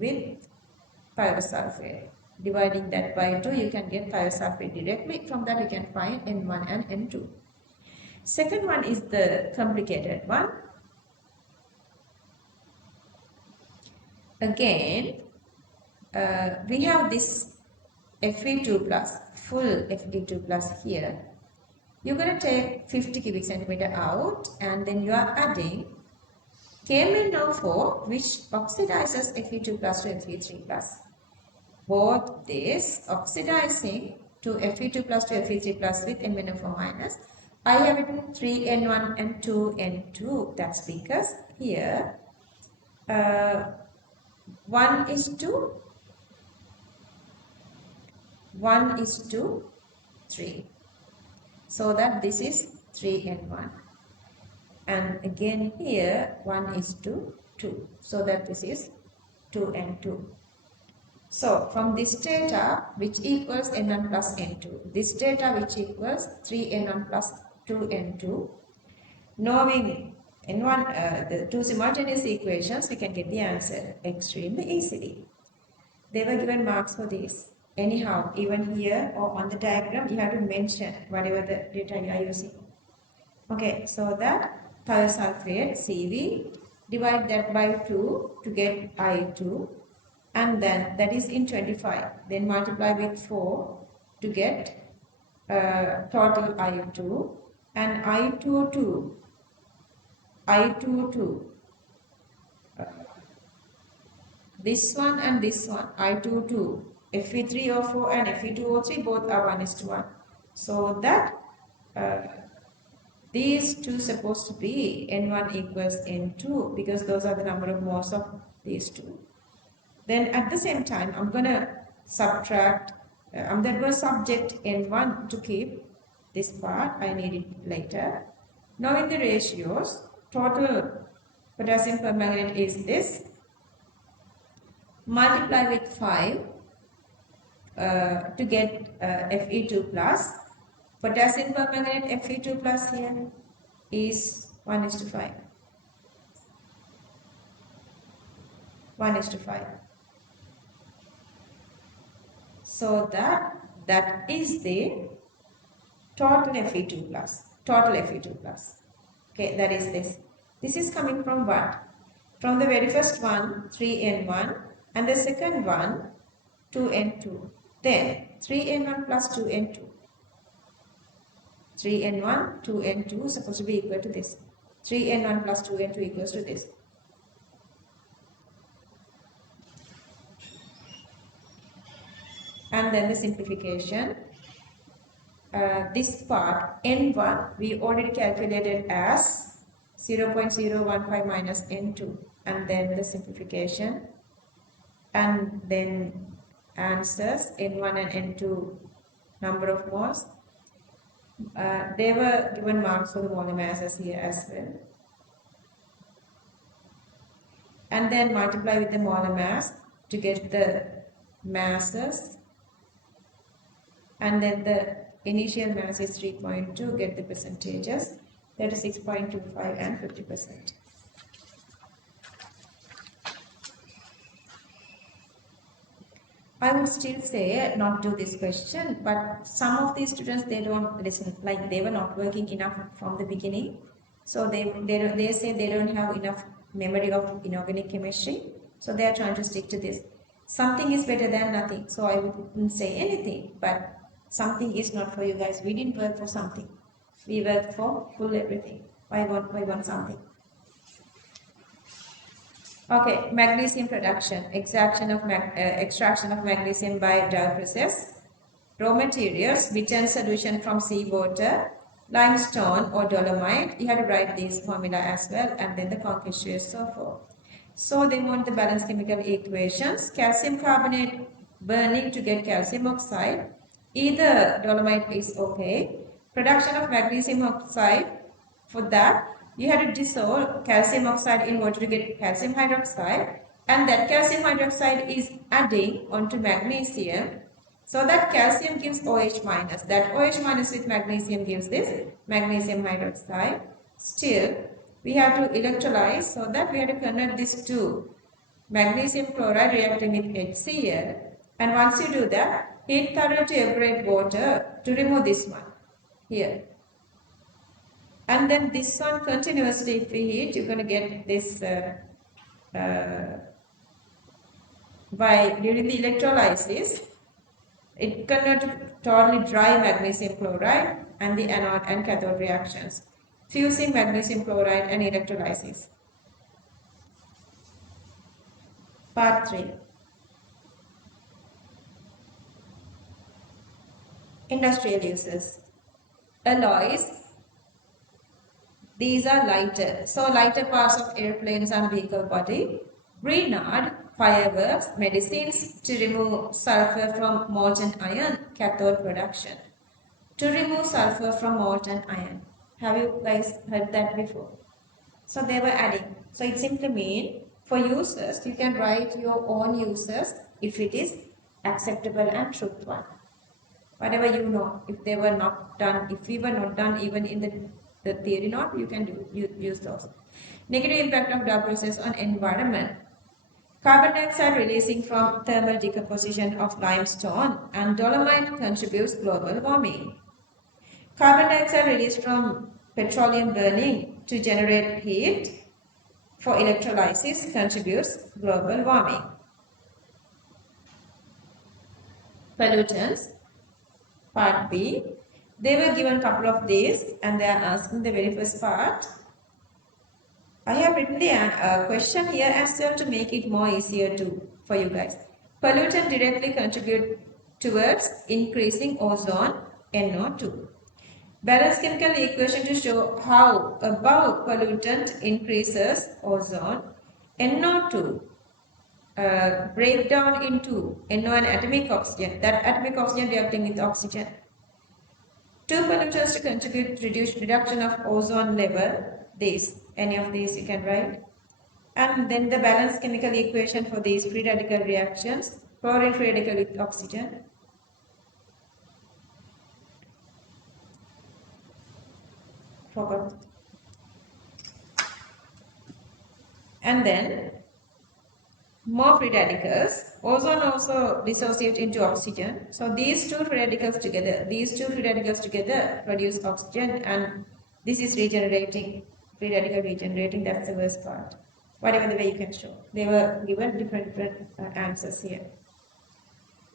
with thiosulfate. Dividing that by 2, you can get thiosulfate directly. From that, you can find N1 and N2. Second one is the complicated one. Again, we have this Fe2 plus, full Fe2 plus here. You're going to take 50 cubic centimeter out and then you are adding KMnO4, which oxidizes Fe2 plus to Fe3 plus. Both this oxidizing to Fe2 plus to Fe3 plus with MnO4 minus. I have it 3N1 and 2N2. That's because here 1:3. So that this is 3N1. And again here 1:2. So that this is 2N2. So from this data which equals N1 plus N2, this data which equals 3N1 plus 2N2, knowing N1, the two simultaneous equations, we can get the answer extremely easily. They were given marks for this. Anyhow, even here or on the diagram, you have to mention whatever the data you are using. Okay, so that thiosulfate Cv, divide that by 2 to get I2, and then that is in 25. Then multiply with 4 to get total I2, and I22, this one and this one, I22, Fe3O4 and Fe2O3 both are 1:1. So that these two supposed to be N1 equals N2 because those are the number of moles of these two. Then at the same time, I'm going to subtract, I'm going to subject N1 to keep this part, I need it later. Now in the ratios, total potassium permanganate is this, multiply with 5 to get Fe2 plus. Potassium permanganate Fe2 plus here is 1:5. 1:5. So that is the total Fe2 plus. Total Fe2 plus. Okay, that is this. This is coming from what? From the very first one, 3N1, and the second one, 2N2. Then 3N1 plus 2N2. 3N1, 2N2 is supposed to be equal to this. 3N1 plus 2N2 equals to this. And then the simplification. This part, N1, we already calculated as 0.015 minus N2. And then the simplification. And then answers, N1 and N2 number of moles. They were given marks for the molar masses here as well. And then multiply with the molar mass to get the masses. And then the initial mass is 3.2, get the percentages, 36.25 and 50%. I would still say not do this question, but some of these students, they don't listen, like they were not working enough from the beginning. So they say they don't have enough memory of inorganic chemistry. So they are trying to stick to this. Something is better than nothing. So I wouldn't say anything, but something is not for you guys. We didn't work for something. We worked for full everything. I want something. Okay, magnesium production, extraction of magnesium by Dow process. Raw materials, bitter solution from seawater, limestone or dolomite. You have to write this formula as well, and then the concentration, so forth. So they want the balanced chemical equations. Calcium carbonate burning to get calcium oxide. Either dolomite is okay. Production of magnesium oxide. For that, you have to dissolve calcium oxide in water to get calcium hydroxide, and that calcium hydroxide is adding onto magnesium. So that calcium gives OH minus. That OH minus with magnesium gives this magnesium hydroxide. Still, we have to electrolyze, so that we have to convert this to magnesium chloride reacting with HCl. And once you do that, heat thoroughly to evaporate water to remove this one here. And then this one continuously, if we heat, you're going to get this by during the electrolysis, it converts to totally dry magnesium chloride and the anode and cathode reactions, fusing magnesium chloride and electrolysis. Part 3. Industrial uses. Alloys. These are lighter. So lighter parts of airplanes and vehicle body. Renard, fireworks, medicines to remove sulfur from molten iron, cathode production. To remove sulfur from molten iron. Have you guys heard that before? So they were adding. So it simply means for users, you can write your own users if it is acceptable and truth one. Whatever you know, if they were not done, if we were not done even in the theory note, you can use those. Negative impact of Dow process on environment. Carbon dioxide releasing from thermal decomposition of limestone and dolomite contributes global warming. Carbon dioxide released from petroleum burning to generate heat for electrolysis contributes global warming. Pollutants, part B. They were given a couple of these and they are asking the very first part. I have written the question here as well to make it more easier for you guys. Pollutant directly contribute towards increasing ozone, NO2. Balance chemical equation to show how above pollutant increases ozone, NO2 break down into NO and atomic oxygen. That atomic oxygen reacting with oxygen. Two pollutants to contribute reduction of ozone level. Any of these you can write. And then the balance chemical equation for these free radical reactions. Chlorine free radical with oxygen. Forgot. And then more free radicals. Ozone also dissociate into oxygen. So these two free radicals together produce oxygen, and this is regenerating, free radical regenerating. That's the worst part. Whatever the way you can show. They were given different answers here.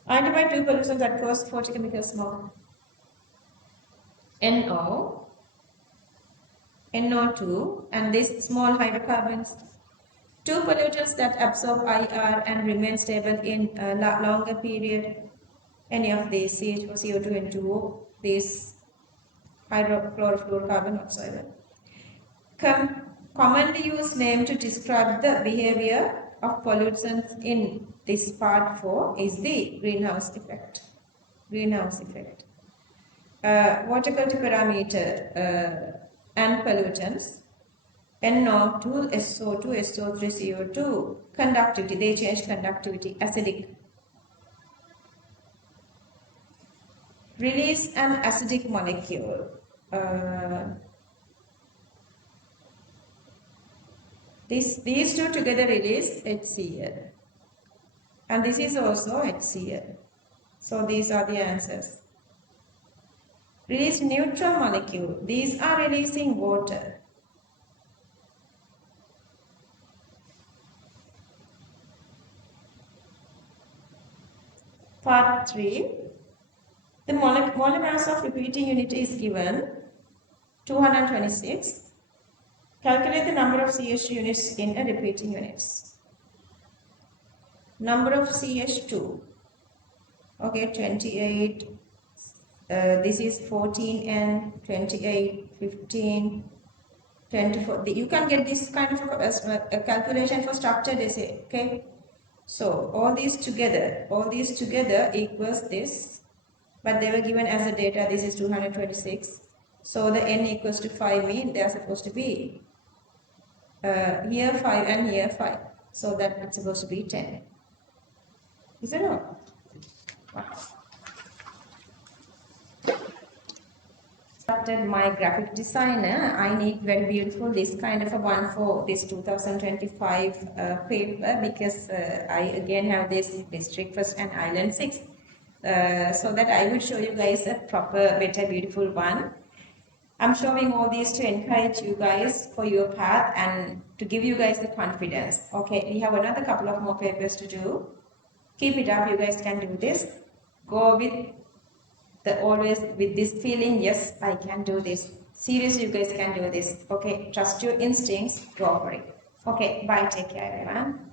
Identify two pollutants that cause photochemical smoke. NO, NO2, and these small hydrocarbons. Two pollutants that absorb IR and remain stable in a longer period. Any of these, CH4, CO2, N2O, these hydrochlorofluorocarbon whatsoever. Commonly used name to describe the behavior of pollutants in this part 4 is the greenhouse effect. Greenhouse effect. Water quality parameter and pollutants. NO2, SO2, SO3, CO2. Conductivity, they change conductivity. Acidic. Release an acidic molecule. These two together release HCl. And this is also HCl. So these are the answers. Release neutral molecule. These are releasing water. Part 3. The molar mass of repeating unit is given 226. Calculate the number of CH units in a repeating units. Number of CH2. Okay, 28. This is 14 and 28, 15, 24. You can get this kind of a calculation for structured essay. Okay. So all these together equals this. But they were given as a data, this is 226. So the n equals to 5 mean they are supposed to be here 5 and here 5. So that it's supposed to be 10. Is it all? Wow. Started my graphic designer, I need very beautiful this kind of a one for this 2025 paper because I again have this district first and island 6. So that I will show you guys a proper, better, beautiful one. I'm showing all these to encourage you guys for your path and to give you guys the confidence. Okay, we have another couple of more papers to do. Keep it up, you guys can do this. Go with always with this feeling, yes, I can do this. Seriously, you guys can do this. Okay, trust your instincts, go for it. Okay, bye, take care everyone.